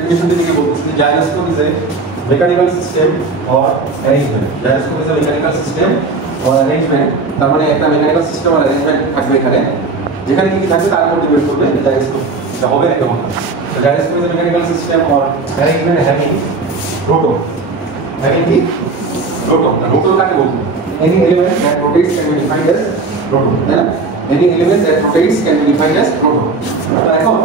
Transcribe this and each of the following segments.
Definition থেকে বলতেছি যে gyroscope is a mechanical system or arrangement. Gyroscope is a mechanical system or arrangement, তার মানে একটা মেকানিক্যাল সিস্টেম অর অ্যারেঞ্জমেন্ট থাকবে এখানে, যেখানে কি থাকবে তার উপর ডিপেন্ড করবে জাইরোস্কোপ এটা হবে না কেমন। তো gyroscope is a mechanical system or arrangement having rotor. Having কি রোটর, রোটর কাকে বলবো? Any element that rotates can be defined as rotor, তাই না? Any element that rotates can be defined as rotor. তো এখন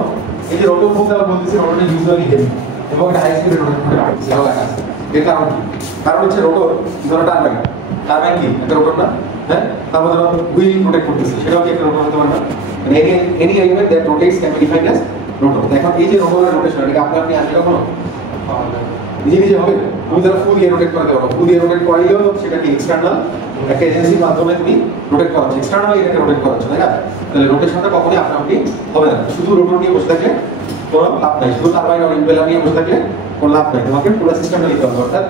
এই যে রোটর বলতে আমরা বলতেছি রোটরটা ইউজুয়ালি হেভি এবং এটা হাই স্পিডে রোটেট করে রাখে সেটা লেখা আছে। এর কারণ কি? কারণ হচ্ছে রোটর ধরো টারবাইন, টারবাইন কি একটা রোটর না? হ্যাঁ, তারপর ধরো হুইল রোটেট করতেছে সেটাও কি একটা রোটর হতে পারে না? মানে any element that rotates can be defined as rotor. এখন এই যে রোটরের রোটেশন এটা আপনি আসলে কখনো নিজে নিজে হবে? তুমি যারা ফুল দিয়ে রোটেট করাতে পারো, ফুল দিয়ে রোটেট করাইলেও সেটা কি এক্সটার্নাল একটা এজেন্সির মাধ্যমে তুমি রোটেট করাচ্ছ, এক্সটার্নালি এটাকে রোটেট করাচ্ছ, তাই না? তাহলে রোটেশনটা কখনোই আপনি হবে না। শুধু রোটর নিয়ে বসে থাকলে কোনো লাভ নাই, শুধু টারবাইন আর ইম্পেলার নিয়ে বসে থাকলে কোনো লাভ নাই, তোমাকে পুরো সিস্টেমটা নিতে হবে। অর্থাৎ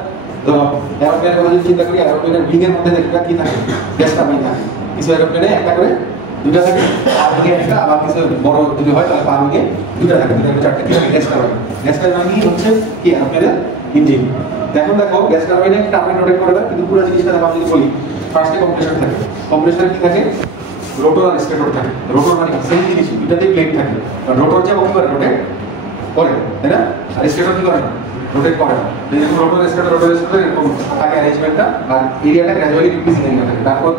ধরো এরোপ্লেনের কথা যদি চিন্তা করি, এরোপ্লেনের উইং এর মধ্যে দেখবে কি থাকে? গ্যাস টারবাইন থাকে। কিছু এরোপ্লেনে একটা করে দুটা থাকে, আর উইং এ একটা, আবার কিছু বড় যদি হয় তাহলে পার উইং এ দুটা থাকে, দুটো চারটে কি থাকে? Gas turbine. গ্যাস টারবাইন হচ্ছে কি এরোপ্লেনের ইঞ্জিন। এখন দেখো গ্যাস টারবাইনে টারবাইন রোটেট করে না, কিন্তু পুরো জিনিসটা দেখো আমি যদি বলি ফার্স্টে কম্প্রেসর থাকে, কম্প্রেসরে কি থাকে? রোটর আর স্টেটর থাকে। রোটর মানে সেম জিনিস, দুটাতেই প্লেট থাকে, আর রোটর যে কি করে রোটেট করে, তাই না? আর স্টেটর কি করে না? রোটেট করে না। যেহেতু রোটর স্টেটর এরকম থাকে অ্যারেঞ্জমেন্টটা, আর এরিয়াটা গ্র্যাজুয়ালি ডিক্রিজিং হয়ে থাকে। তারপর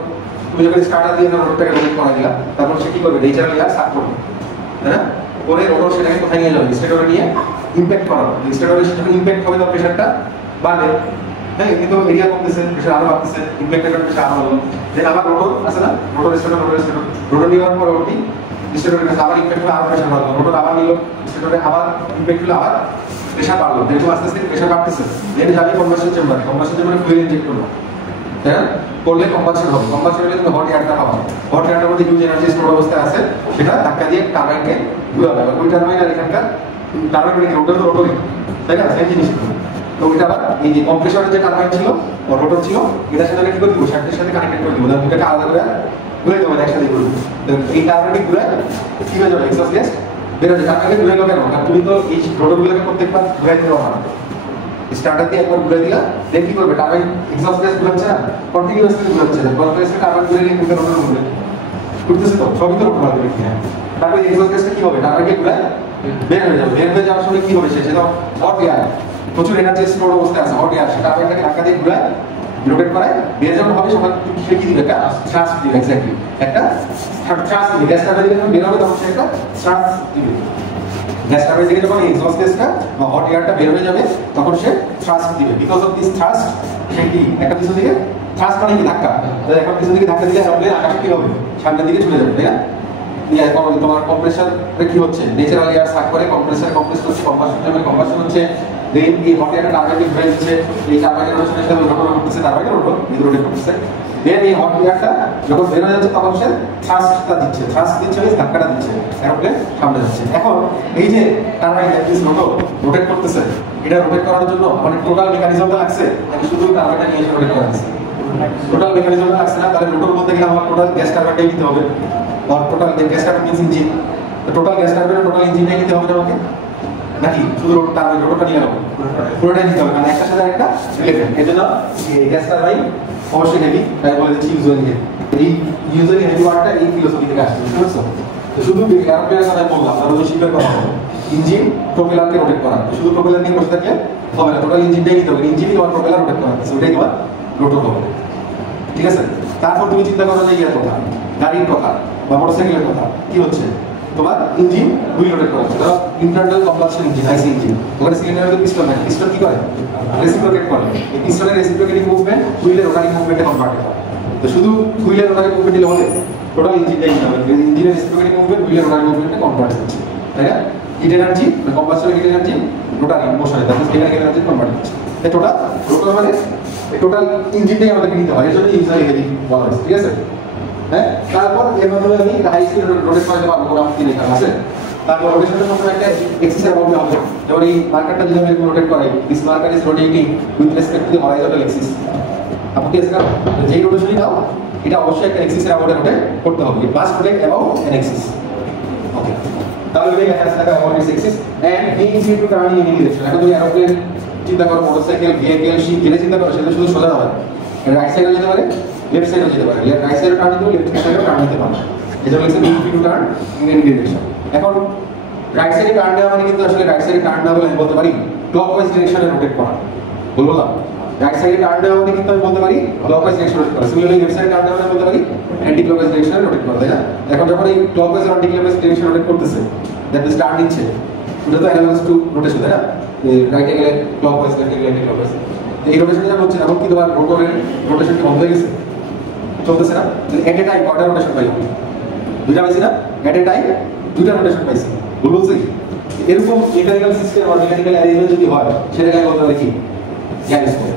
তুমি যখন স্টার্টার দিয়ে রোটরটাকে রোটেট করা দিলা, তারপর সে কি করবে? নেচারাল এয়ার সাক করবে, তাই না? করে রোটর সেটাকে কোথায় নিয়ে যাবে? স্টেটরে নিয়ে ইম্প্যাক্ট করাবে। স্টেটরে যখন ইম্প্যাক্ট হবে তখন প্রেশারটা বাড়বে, হ্যাঁ, কিন্তু এরিয়া কমতেছে, প্রেশার আরো বাড়তেছে, ইম্প্যাক্টের কারণে প্রেশার আরো বাড়লো। দেন আবার রোটর আছে না, রোটর স্টেটর রোটর নিয়ে যাওয়ার পর ওটি স্টেটরের কাছে আবার ইম্প্যাক্ট হলে আরো প্রেশার বাড়লো, রোটর আবার নিল স্টেটরে, আবার ইম্প্যাক্ট হলে আবার প্রেশার বাড়লো। যেহেতু আস্তে আস্তে প্রেশার বাড়তেছে, দেন যাবে কম্বাসন চেম্বারে, কম্বাসন চেম্বারে ফুয়েল ইনজেক্ট করলো, তাই না? করলে কম্বাসন হবে, কম্বাসন হলে তুমি হট এয়ারটা পাবা, হট এয়ারটার মধ্যে হিউজ এনার্জি স্টোর অবস্থায় আছে, সেটা ধাক্কা দিয়ে টারবাইনকে ঘুরাবে। ওই টারবাইন আর এখানকার টারবাইন রোটর তো রোটরই, তাই না? সেই জিনিস। তো ওইটা আবার এই যে কম্প্রেসরের যে টারবাইন ছিল রোটর ছিল, এটার সাথে কি করে দিব? শাফটের সাথে কানেক্টেড করে দিব, দুটোকে আলাদা করে ঘুরে দেবো, একসাথে ঘুরবে। এই টারবাইনটি ঘুরে কি হয়ে যাবে? এক্সস্ট গ্যাস বের হয়ে যাবে। টারবাইনকে ঘুরে গেল কেন? কারণ তুমি তো এই রোটরগুলোকে প্রত্যেকবার ঘুরাই দিতে পারো না। স্টার্টার দিয়ে একবার ঘুরে দিলা, দেন কি করবে? টারবাইন এক্সস্ট গ্যাস ঘুরাচ্ছে না, কন্টিনিউয়াসলি ঘুরাচ্ছে, কন্টিনিউয়াসলি টারবাইন ঘুরে নিয়ে রোটর ঘুরবে, ঘুরতেছে তো, সবই তো রোটর হবে। তারপরে এক্সস্ট গ্যাসটা কি হবে? টারবাইনকে ঘুরে বের হয়ে যাবে। বের হয়ে যাওয়ার সময় কি হবে? সেটা হট এয়ার, প্রচুর এনার্জি স্টোর অবস্থায় আছে, হট এয়ার, সেটা টারবাইনটাকে ধাক্কা দিয়ে ঘুরে রোটেট করায়, বের যখন হবে সবার সে কি দিবে? একটা শ্বাস দিবে, এক্স্যাক্টলি একটা শ্বাস দিবে। গ্যাস টারবাইন যখন বের হবে তখন সে একটা শ্বাস দিবে। গ্যাস টারবাইন থেকে যখন এক্সস্ট গ্যাসটা বা হট এয়ারটা বের হয়ে যাবে তখন সে থ্রাস্ট দিবে। বিকজ অফ দিস থ্রাস্ট সে কি একটা পিছন দিকে থ্রাস্ট মানে কি ধাক্কা, এখন পিছন দিকে ধাক্কা দিলে এরোপ্লেন আকাশে কি হবে? সামনের দিকে চলে যাবে, তাই না? তোমার কম্প্রেসরে কি হচ্ছে? ন্যাচারাল এয়ার সাক করে কম্প্রেসর কম্প্রেস করছে, কম্বাসন যাবে, কম্বাসন হচ্ছে, দেন এই হট এয়ারটা টারবাইনে ঘুরে দিচ্ছে, এই টারবাইনের রোটেশনের সাথে রোটর করতেছে, টারবাইনের রোটর রোটেট করতেছে। দেন এই হট এয়ারটা যখন বের হয়ে যাচ্ছে তখন সে থ্রাস্টটা দিচ্ছে, থ্রাস্ট দিচ্ছে ওই ধাক্কাটা দিচ্ছে, এরোপ্লেন সামনে যাচ্ছে। এখন এই যে টারবাইন দিস রোটর রোটেট করতেছে, এটা রোটেট করার জন্য মানে টোটাল মেকানিজমটা লাগছে নাকি শুধু টারবাইনটা নিয়ে এসে রোটেট করা হচ্ছে? টোটাল মেকানিজমটা লাগছে না? তাহলে রোটর বলতে গেলে আমার টোটাল গ্যাস টারবাইনটাই নিতে হবে, আর total gas turbine means engine, total gas turbine total ইঞ্জিনটাই নিতে হবে আমাকে, নাকি শুধু টারবাইন রোটরটা নিয়ে নেবো? পুরোটাই নিতে হবে, কারণ একটার সাথে একটা রিলেটেড। এই জন্য গ্যাস টারবাইন অবশ্যই হেভি, তাই বলে দিচ্ছি ইউজুয়ালি হেভি। এই ইউজুয়ালি হেভি ওয়ার্ডটা এই ফিলোসফি থেকে আসছে, বুঝতে পারছো? তো শুধু এরোপ্লেনের কথা বললাম, তার মধ্যে শিপের কথা বলবো, ইঞ্জিন প্রোপেলারকে রোটেট করা, শুধু প্রোপেলার নিয়ে বসে থাকলে হবে না, টোটাল ইঞ্জিনটাই নিতে হবে, ইঞ্জিনই তোমার প্রোপেলার রোটেট করা হচ্ছে, ওটাই তোমার রোটর হবে, ঠিক আছে? তারপর তুমি চিন্তা করো যে ইয়ার কথা, গাড়ির কথা বা মোটরসাইকেলের কথা, কি হচ্ছে? তোমার ইঞ্জিন হুইল রোটেট করা হচ্ছে, ধরো ইন্টারনাল কম্বাসন ইঞ্জিন, আইসি ইঞ্জিন, ওখানে সিলিন্ডারের পিস্টন নাই, পিস্টন কি করে? রেসিপ্রোকেট করে। এই পিস্টনের রেসিপ্রোকেটিং মুভমেন্ট হুইলের রোটারিং মুভমেন্টে কনভার্ট হয়। তো শুধু হুইলের রোটারিং মুভমেন্ট দিলে হবে? টোটাল ইঞ্জিনটাই নিতে হবে, ইঞ্জিনের রেসিপ্রোকেটিং মুভমেন্ট হুইলের রোটারিং মুভমেন্টে কনভার্ট হচ্ছে, তাই না? হিট এনার্জি বা কম্বাসনের হিট এনার্জি রোটারিং মোশনে, that means mechanical energy convert হচ্ছে। এই টোটাল রোটার মানে এই টোটাল ইঞ্জিনটাই আমাদেরকে নিতে হয়, এর জন্য ইউজুয়ালি হেভি বলা হয়েছে, ঠিক আছে? হ্যাঁ, তারপর এর মাধ্যমে আমি হাই স্পিড রোটেট করাতে পারবো, কোনো আপত্তি নেই, আছে। তারপর রোটেশনের সময় একটা এক্সিস অ্যাবাউট হবে, যেমন এই মার্কারটা যদি আমি রোটেট করাই, this marker is rotating with respect to the horizontal axis. আপনি এসে যেই রোটেশনই দাও এটা অবশ্যই একটা এক্সিসের অ্যাবাউটে রোটেট করতে হবে, it must rotate about an axis, okay? তাহলে ওই এখানে আছে about its axis and being free to turn in any direction এখন তুমি এরোপ্লেন চিন্তা করো মোটরসাইকেল ভেহিকল শিপ যেটা চিন্তা করো সেটা শুধু সোজা হবে রাইট সাইডে যেতে পারে লেফট সাইডে যেতে পারে রাইট সাইডে টার্ন দিতে লেফট সাইডে টার্ন দিতে পারে এটা হচ্ছে being free to turn in any direction এখন রাইট সাইডে টার্ন দেওয়া মানে কিন্তু আসলে রাইট সাইডে টার্ন দেওয়া বলে আমি বলতে পারি ক্লকওয়াইজ ডিরেকশনে রোটেট করা বলবো না রাইট সাইডে টার্ন দেওয়া মানে কিন্তু আমি বলতে পারি ক্লকওয়াইজ ডিরেকশনে রোটেট করা সিমিলারলি লেফট সাইডে টার্ন দেওয়া মানে বলতে পারি অ্যান্টি ক্লকওয়াইজ ডিরেকশনে রোটেট করা তাই না এখন যখন এই ক্লকওয়াইজ আর অ্যান্টি ক্লকওয়াইজ ডিরেকশনে রোটেট করতেছে দ্যাট ইজ টার্ন নিচ্ছে ওটা তো অ্যানালাগস টু রোটেশন তাই না রাইটে গেলে ক্লকওয়াইজ লেফটে গেলে অ্যান্টি ক্লকওয়াইজ এই রোটেশন যেটা হচ্ছে এখন কি তোমার রোটরের রোটেশন কি বন্ধ হয়ে গেছে চলতেছে না এট এ টাইম কয়টা রোটেশন পাই দুইটা পাইছি না এট এ টাইম দুইটা রোটেশন পাইছি ভুল বলছি এরকম মেকানিক্যাল সিস্টেম আর মেকানিক্যাল অ্যারেঞ্জমেন্ট যদি হয় সেটাকে বলতে পারি কি গ্যারেস্কোপ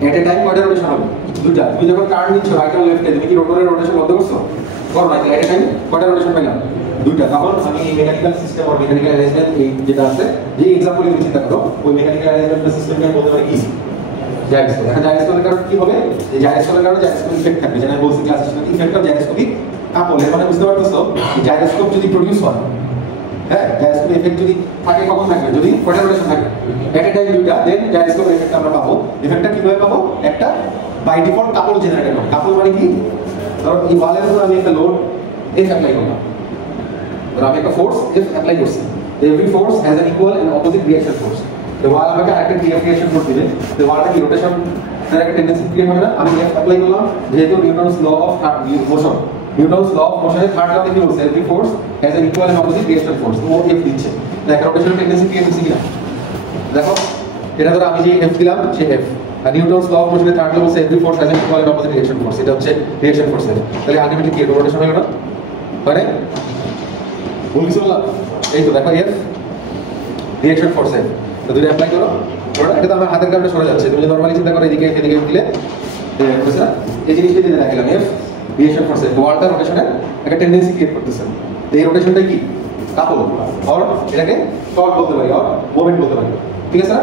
এট এ টাইম কয়টা রোটেশন হবে দুইটা তুমি যখন টার্ন নিচ্ছ রাইট আর লেফটে তুমি কি রোটরের রোটেশন বন্ধ করছো করো না এট এ টাইম কয়টা রোটেশন পাইলাম দুইটা তখন আমি এই মেকানিক্যাল সিস্টেম আর মেকানিক্যাল অ্যারেঞ্জমেন্ট এই যেটা আছে যে এক্সাম্পল তুমি চিন্তা করো ওই মেকানিক্যাল অ্যারেঞ্জমেন্ট সিস্টেমকে বলতে পারি কি জাইরোস্কোপ এখন জাইরোস্কোপের কারণে কি হবে যে জাইরোস্কোপের কারণে জাইরোস্কোপ ইফেক্ট থাকবে যেটা আমি বলছি ক্লাসে সেটা ইফেক্ট অফ জাইরোস্কোপিক কাপল এর মানে বুঝতে পারতেছো যে জাইরোস্কোপ যদি প্রোডিউস হয় হ্যাঁ জাইরোস্কোপ ইফেক্ট যদি থাকে কখন থাকবে যদি কোয়ার্টার রোটেশন থাকে এট এ টাইম দুইটা দেন জাইরোস্কোপ ইফেক্ট আমরা পাবো ইফেক্টটা কিভাবে পাবো একটা বাই ডিফল্ট কাপল জেনারেট হবে কাপল মানে কি ধরো এই ওয়ালের উপর আমি একটা লোড এফ অ্যাপ্লাই করলাম ধরো আমি একটা ফোর্স এফ অ্যাপ্লাই করছি every force has an equal and opposite reaction force তো ওয়াল আমাকে আরেকটা রিঅ্যাকশন ফোর্স দিবে তো ওয়ালটা কি রোটেশন এর একটা টেন্ডেন্সি ক্রিয়েট হবে না আমি এফ অ্যাপ্লাই করলাম যেহেতু Newton's law of motion Newton's law of মোশনের থার্ড লতে কি বলছে every force has an equal and opposite reaction force তো ও এফ দিচ্ছে দেখো রোটেশনাল টেন্ডেন্সি ক্রিয়েট হচ্ছে কিনা দেখো এটা ধরো আমি যে এফ দিলাম সে এফ আর নিউটনস ল অফ মোশনের থার্ড ল বলছে every force has an equal and opposite reaction force এটা হচ্ছে রিঅ্যাকশন ফোর্স তাহলে আলটিমেটলি কি রোটেশন হলো না মানে ভুল কিছু বললাম এই তো দেখো এফ রিঅ্যাকশন ফোর্স এফ তো দুটো অ্যাপ্লাই করো এটা তো আমার হাতের কারণে সরে যাচ্ছে তুমি নরমালি চিন্তা করো এদিকে এদিকে দিলে বুঝছো এই জিনিসটা দিয়ে দেখালাম এফ রিঅ্যাকশন ফোর্স এফ ওয়ালটা রোটেশনে একটা টেন্ডেন্সি ক্রিয়েট করতেছে তো এই রোটেশনটা কি কাপল অর এটাকে টর্ক বলতে পারি অর মোমেন্ট বলতে পারি ঠিক আছে না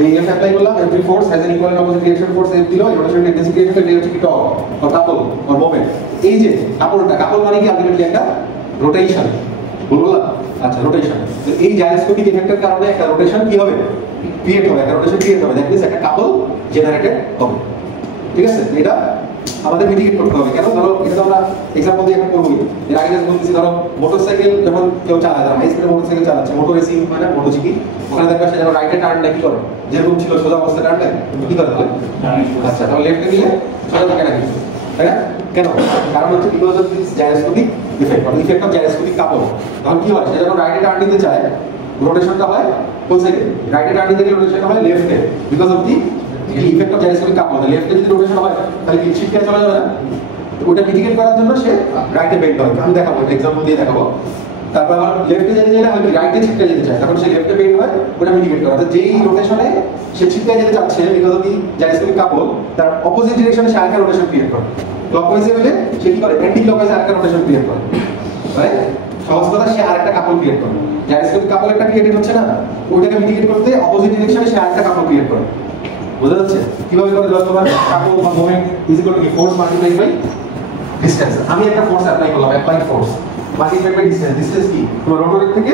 এই এফ অ্যাপ্লাই করলাম every force has an equal and opposite reaction force F দিলো এই রোটেশন টেন্ডেন্সি ক্রিয়েট করে এটা হচ্ছে কি torque or couple or moment এই যে কাপল মানে কি আলটিমেটলি একটা রোটেশন বললাম আচ্ছা রোটেশন এই জাইরোস্কোপিক ইফেক্টের কারণে একটা রোটেশন কি হবে ক্রিয়েট হবে একটা রোটেশন ক্রিয়েট হবে দ্যাট মিন্স একটা কাপল জেনারেটেড হবে ঠিক আছে এটা আমাদের মিটিগেট করতে হবে কেন ধরো এটা তো আমরা এক্সাম্পল দিয়ে এখন করবো এর আগে যেটা বলতেছি ধরো মোটরসাইকেল যখন কেউ চালায় হাই স্পিডে মোটরসাইকেল চালাচ্ছে মোটর রেসিং মানে মোটরজিকি ওখানে দেখবা সে যখন রাইটে টার্ন নাকি করো যেরকম ছিল সোজা অবস্থায় টার্ন নেয় কি করে তাহলে আচ্ছা তাহলে লেফটে নিলে সোজা থাকে নাকি তাই না কেন কারণ হচ্ছে because of this gyroscopic effect or effect of gyroscopic couple তখন কি হয় সে যখন রাইটে টার্ন নিতে চায় রোটেশনটা হয় কোন সাইডে রাইটে টার্ন নিতে গেলে রোটেশনটা হয় লেফটে because of the effect of gyroscopic couple লেফটে যদি রোটেশন হয় তাহলে কি ছিটকে চলে যাবে না ওটা মিটিগেট করার জন্য সে রাইটে বেন্ড হবে আমি দেখাবো একটা এক্সাম্পল দিয়ে দেখাবো তারপর আবার লেফটে যেতে চাইলে হয় রাইটে ছিটকে যেতে চায় তখন সে লেফটে বেন্ড হয় ওটা মিটিগেট করা অর্থাৎ যেই রোটেশনে সে ছিটকে যেতে চাচ্ছে বিকজ অফ দি জাইরোস্কোপিক কাপল তার অপোজিট ডিরেকশনে সে আরেকটা রোটেশন ক্রিয়েট করে ক্লকওয়াইজে হলে সে কি করে অ্যান্টি ক্লকওয়াইজে আরেকটা রোটেশন ক্রিয়েট করে রাইট সহজ কথা সে আরেকটা কাপল ক্রিয়েট করে জাইরোস্কোপিক কাপল একটা ক্রিয়েট হচ্ছে না ওটাকে মিটিগেট করতে অপোজিট ডিরেকশনে সে আরেকটা কাপল ক্রিয়েট করে বুঝা যাচ্ছে কিভাবে করে যত তোমার কাপল বা মোমেন্ট ইজ ইকুয়াল টু কি ফোর্স মাল্টিপ্লাই বাই ডিসটেন্স আমি একটা ফোর্স অ্যাপ্লাই করলাম applied force multiply by distance distance কি তোমার রোটরের থেকে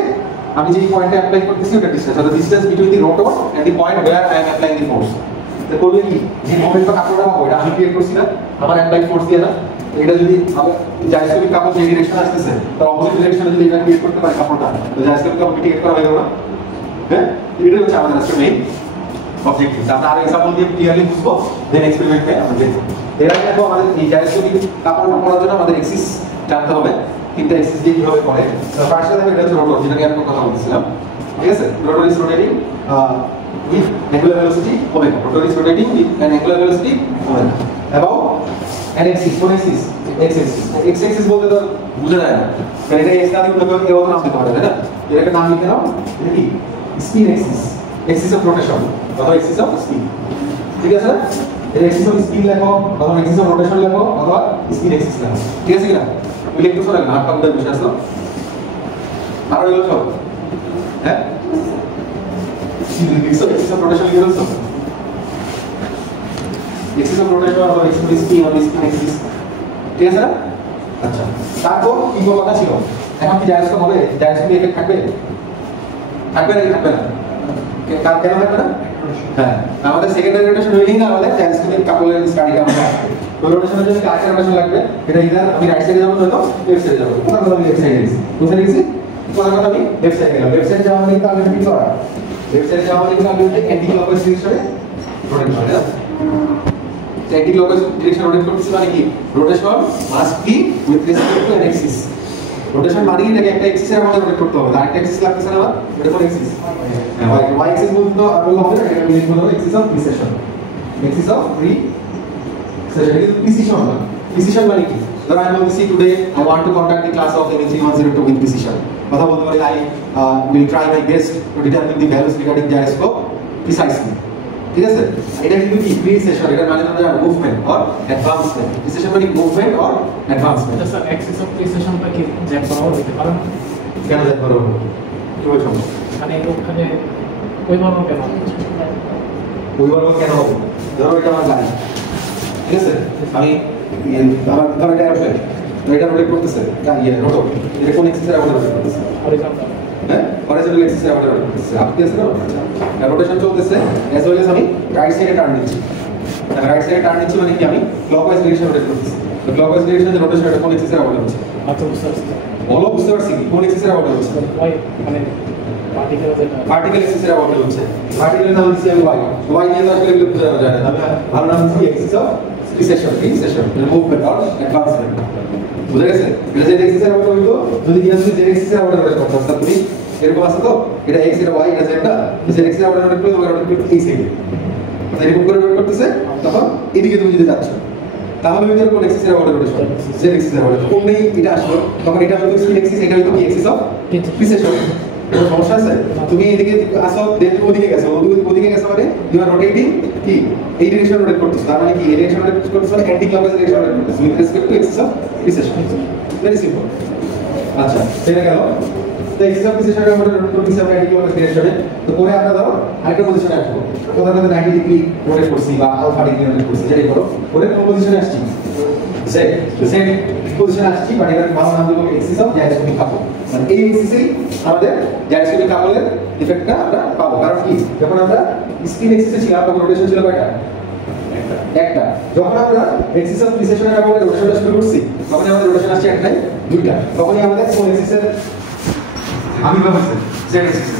আমি যে পয়েন্টে অ্যাপ্লাই করতেছি ওটা ডিসটেন্স অর্থাৎ distance between the rotor and the point where I am applying the force তো করলে কি যে মোমেন্ট বা কাপলটা পাবো এটা আমি ক্রিয়েট করছি না আমার অ্যাপ্লাইড ফোর্স দিয়ে না এটা যদি আমি জাইরোস্কোপিক কাপল যে ডিরেকশন আসতেছে তার অপোজিট ডিরেকশনে যদি এটা ক্রিয়েট করতে পারি কাপলটা তো জাইরোস্কোপিক কাপল ক্রিয়েট করা হয়ে গেল না হ্যাঁ এটা হচ্ছে আমাদের আজকে মেইন অবজেক্টিভ আমরা আর এক্সাম্পল দিয়ে ক্লিয়ারলি বুঝবো দেন এক্সপেরিমেন্ট করে আমরা দেখব এর আগে দেখো আমাদের এই জাইরোস্কোপিক কাপলটা পড়ার জন্য আমাদের এক্সিস জানতে হবে তিনটা এক্সিস দিয়ে কিভাবে করে তো ফার্স্টে দেখো এটা হচ্ছে রোটর যেটা নিয়ে আমরা কথা বলছিলাম ঠিক আছে rotor is rotating with angular velocity omega rotor is rotating with an angular velocity omega about an axis কোন axis x axis বলতে তো বুঝা যায় না কারণ এটা x না দিলে তো এর নাম দিতে হবে তাই না এর একটা নাম লিখে নাও এটা কি স্পিন axis of rotation অথবা axis of spin ঠিক আছে এর axis of spin লেখো অথবা axis of rotation লেখো অথবা spin axis লেখো ঠিক আছে কিনা তুমি লিখতে পারো না হাতটা উঠে বসে আসো আর হলো সব হ্যাঁ axis of rotation লিখে দাও axis of rotation or axis of spin or spin axis ঠিক আছে না আচ্ছা তারপর কি কথা ছিল এখন কি জাইরোস্কোপ হবে? জাইরোস্কোপ এফেক্ট থাকবে? থাকবে না? থাকবে না? কেন থাকবে না? হ্যাঁ, আমাদের সেকেন্ডারি রোটেশন হইলেই না আমাদের জাইরোস্কোপিক কাপলের স্টাডিটা আমাদের আসবে। তো রোটেশনের জন্য কার রোটেশন লাগবে? এটা ইদার আমি রাইট সাইডে যাবো নয়তো লেফট সাইডে যাবো। কোথাও আমি লেফট সাইডে গেছি। কোথায় গেছি? কোথাও আমি লেফট সাইডে গেলাম। লেফট সাইডে যাওয়া মানে কিন্তু আমি কি করা? লেফট সাইডে যাওয়া মানে কিন্তু আমি অ্যান্টি ক্লকওয়াইজ ডিরেকশনে রোটেট করি না? অ্যান্টি ক্লকওয়াইজ ডিরেকশন রোটেট করতেছি মানে কি? Rotation must be with respect to an axis. Rotation মানে এটাকে একটা এক্সিসের আমাদের রোটেট করতে হবে। আরেকটা এক্সিস লাগতেছে না আমার? এটা কোন এক্সিস? y এক্সিস বলতে তো আর বলতে হবে না, এটা লিখবো হলো axis of precision. Axis of precision কিন্তু প্রিসিশন না। প্রিসিশন মানে কি? ধরো আমি বলছি today I want to contact the class of MA3102 with precision. কথা বলতে পারি I will try my best to determine the values regarding gyroscope precisely. ঠিক আছে? এটা কিন্তু কি প্রিসিশন, এটা মানে আমরা মুভমেন্ট অর অ্যাডভান্সমেন্ট। প্রিসিশন মানে মুভমেন্ট অর অ্যাডভান্সমেন্ট। আচ্ছা স্যার এক্সিস অফ প্রিসিশনটা কি জ্যাক বরাবর হতে পারে না? কেন জ্যাক বরাবর? কি বলছো? মানে ওখানে ওই বরাবর কেন? ওই বরাবর কেন হবে? ধরো এটা আমার গাড়ি, ঠিক আছে? আমি আমার ধরো এটা এরোপ্লেন, এটা রোটেট করতেছে, রোটর, এটা কোন এক্সিসের আমাদের রোটেট করতেছে? হরিজন্টাল। হ্যাঁ, হরিজন্টাল এক্সিসের আমাদের রোটেট করতেছে। আপনি আছে না? রোটেশন চলতেছে, অ্যাজ ওয়েল অ্যাজ আমি রাইট সাইডে টার্ন নিচ্ছি। রাইট সাইডে টার্ন নিচ্ছি মানে কি আমি ক্লকওয়াইজ ডিরেকশন রোটেট করতেছি। তো ক্লকওয়াইজ ডিরেকশনে রোটেশন এটা কোন এক্সিসের আমাদের হচ্ছে? আচ্ছা বুঝতে পারছি। বলো, বুঝতে পারছি কি কোন এক্সিসের আমাদের হচ্ছে? ওয়াই মানে পার্টিকেল যেটা ভার্টিক্যাল এক্সিসের আমাদের হচ্ছে। ভার্টিক্যাল নাম দিচ্ছি আমি y নিয়ে তো আসলে এগুলো বোঝানো যায় না। আমি ভালো নাম দিচ্ছি axis of precision, movement or advancement. বুঝা গেছে? এটা যে এক্সিসের আমাদের হইতো, যদি কিনা তুমি যে এক্সিসের আমাদের রোটেট করতে তা তুমি এরকম আছে তো, এটা x এটা y এটা z না, যে এক্সিসের আমাদের রোটেট করতে রোটেট করতে এই সাইডে এরকম করে রোটেট করতেছে, তখন এদিকে তুমি যদি যাচ্ছ তাহলে ওই কোন এক্সিসের আমাদের রোটেশন z এক্সিসের আমাদের কোনই এটা আসলো, তখন এটা হয়তো স্পিন এক্সিস, এটা হয়তো কি এক্সিস অফ প্রিসিশন। কোনো সমস্যা আছে? তুমি এদিকে আসো, দেন তুমি ওদিকে গেছো, ওদিকে গেছো মানে ইউ আর রোটেটিং কি এই ডিরেকশন রোটেট করতেছ, তার মানে কি এই ডিরেকশন রোটেট করতেছ মানে অ্যান্টি ক্লকওয়াইজ ডিরেকশন রোটেট করতেছ with respect to axis of precision. Very simple. আচ্ছা সেটা গেল। তো এক্সিস অফ প্রিসিশনের আমরা রোটেট করতেছি আমরা অ্যান্টি ক্লকওয়াইজ ডিরেকশনে। তো পরে আমরা ধরো আরেকটা পজিশনে আসবো, কোথাও কোথাও 90 ডিগ্রি রোটেট করছি বা আলফা ডিগ্রি রোটেট করছি, যেটাই করো পরে কোন পজিশনে আসছি? সেম পজিশনে আসছি, বাট এটার ভালো নাম দেবো এক্সিস অফ জাইরোস্কোপিক কাপল। মানে এই এক্সিসেই আমাদের জাইরোস্কোপিক কাপলের ইফেক্টটা আমরা পাবো। কারণ কি, যখন আমরা স্পিন এক্সিসে ছিলাম তখন রোটেশন ছিল কয়টা? একটা। যখন আমরা এক্সিস অফ প্রিসিশনের কাপলে রোটেশনটা শুরু করছি তখন আমাদের রোটেশন আসছে একটাই, দুইটা। তখনই আমাদের কোন এক্সিসের আবির্ভাব হয়েছে? Z axis.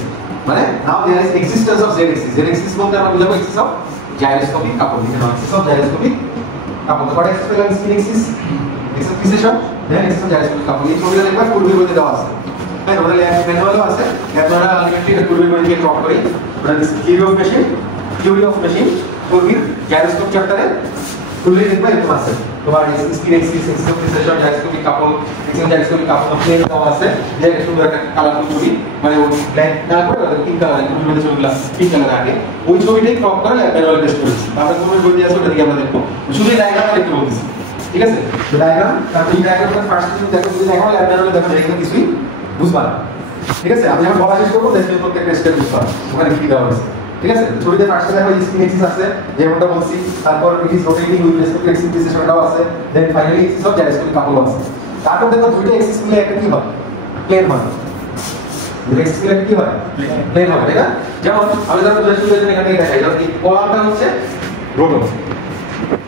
মানে now there is existence of Z axis. Z axis বলতে আমরা বুঝাবো axis of gyroscopic couple. Axis of gyroscopic couple. তো এক্সিস পেলাম spin axis, axis precession, then axis of gyroscopic couple. এই ছবিটা দেখবা পূর্বের বইতে দেওয়া আছে। হ্যাঁ, ওটা ল্যাব ম্যানুয়ালও আছে। আপনারা আলটিমেটলি এটা পূর্বের বই থেকে ড্রপ করি। ওটা থিওরি অফ মেশিন পূর্বের জাইরোস্কোপ চ্যাপ্টারে খুললে দেখবা এরকম আছে। তোমার spin axis, axis of precession, gyroscopic couple, axis of gyroscopic couple plane দেওয়া আছে। যে একটা সুন্দর একটা কালারফুল ছবি, মানে ওই ব্ল্যাক না করে ওটা পিঙ্ক কালার, পূর্বের ছবিগুলো পিঙ্ক কালার আগে ওই ছবিটাই ক্রপ করে ল্যাব ম্যানুয়াল টেস্ট করেছি। আমরা পূর্বের বই দিয়ে আছে, ওটা দিকে আমরা দেখবো। শুধু এই ডায়াগ্রামটা দেখতে বলতেছি, ঠিক আছে? তো ডায়াগ্রাম, তারপর এই ডায়াগ্রামটা ফার্স্ট তুমি দেখো, যদি দেখো ল্যাব ম্যানুয়ালে দেখো এখানে কিছুই বুঝবা না, ঠিক আছে? আমি যখন বলা শেষ করবো দেখবে প্রত্যেকটা স্টেপ বুঝবা ওখানে কি দেওয়া হয়েছে, ঠিক আছে? ছবিতে ফার্স্টে দেখো স্পিন এক্সিস আছে যেমনটা বলছি, তারপর it is rotating with respect to axis প্রিসিশনটাও আছে, then finally axis of gyroscopic couple আছে। তারপর দেখো দুইটা এক্সিস মিলে একটা কি হয়? প্লেন হয়। দুইটা এক্সিস মিলে কি হয়? প্লেন হয়, তাই না? যেমন আমি যখন এখানে দেখাই, এই কলামটা হচ্ছে রোটর,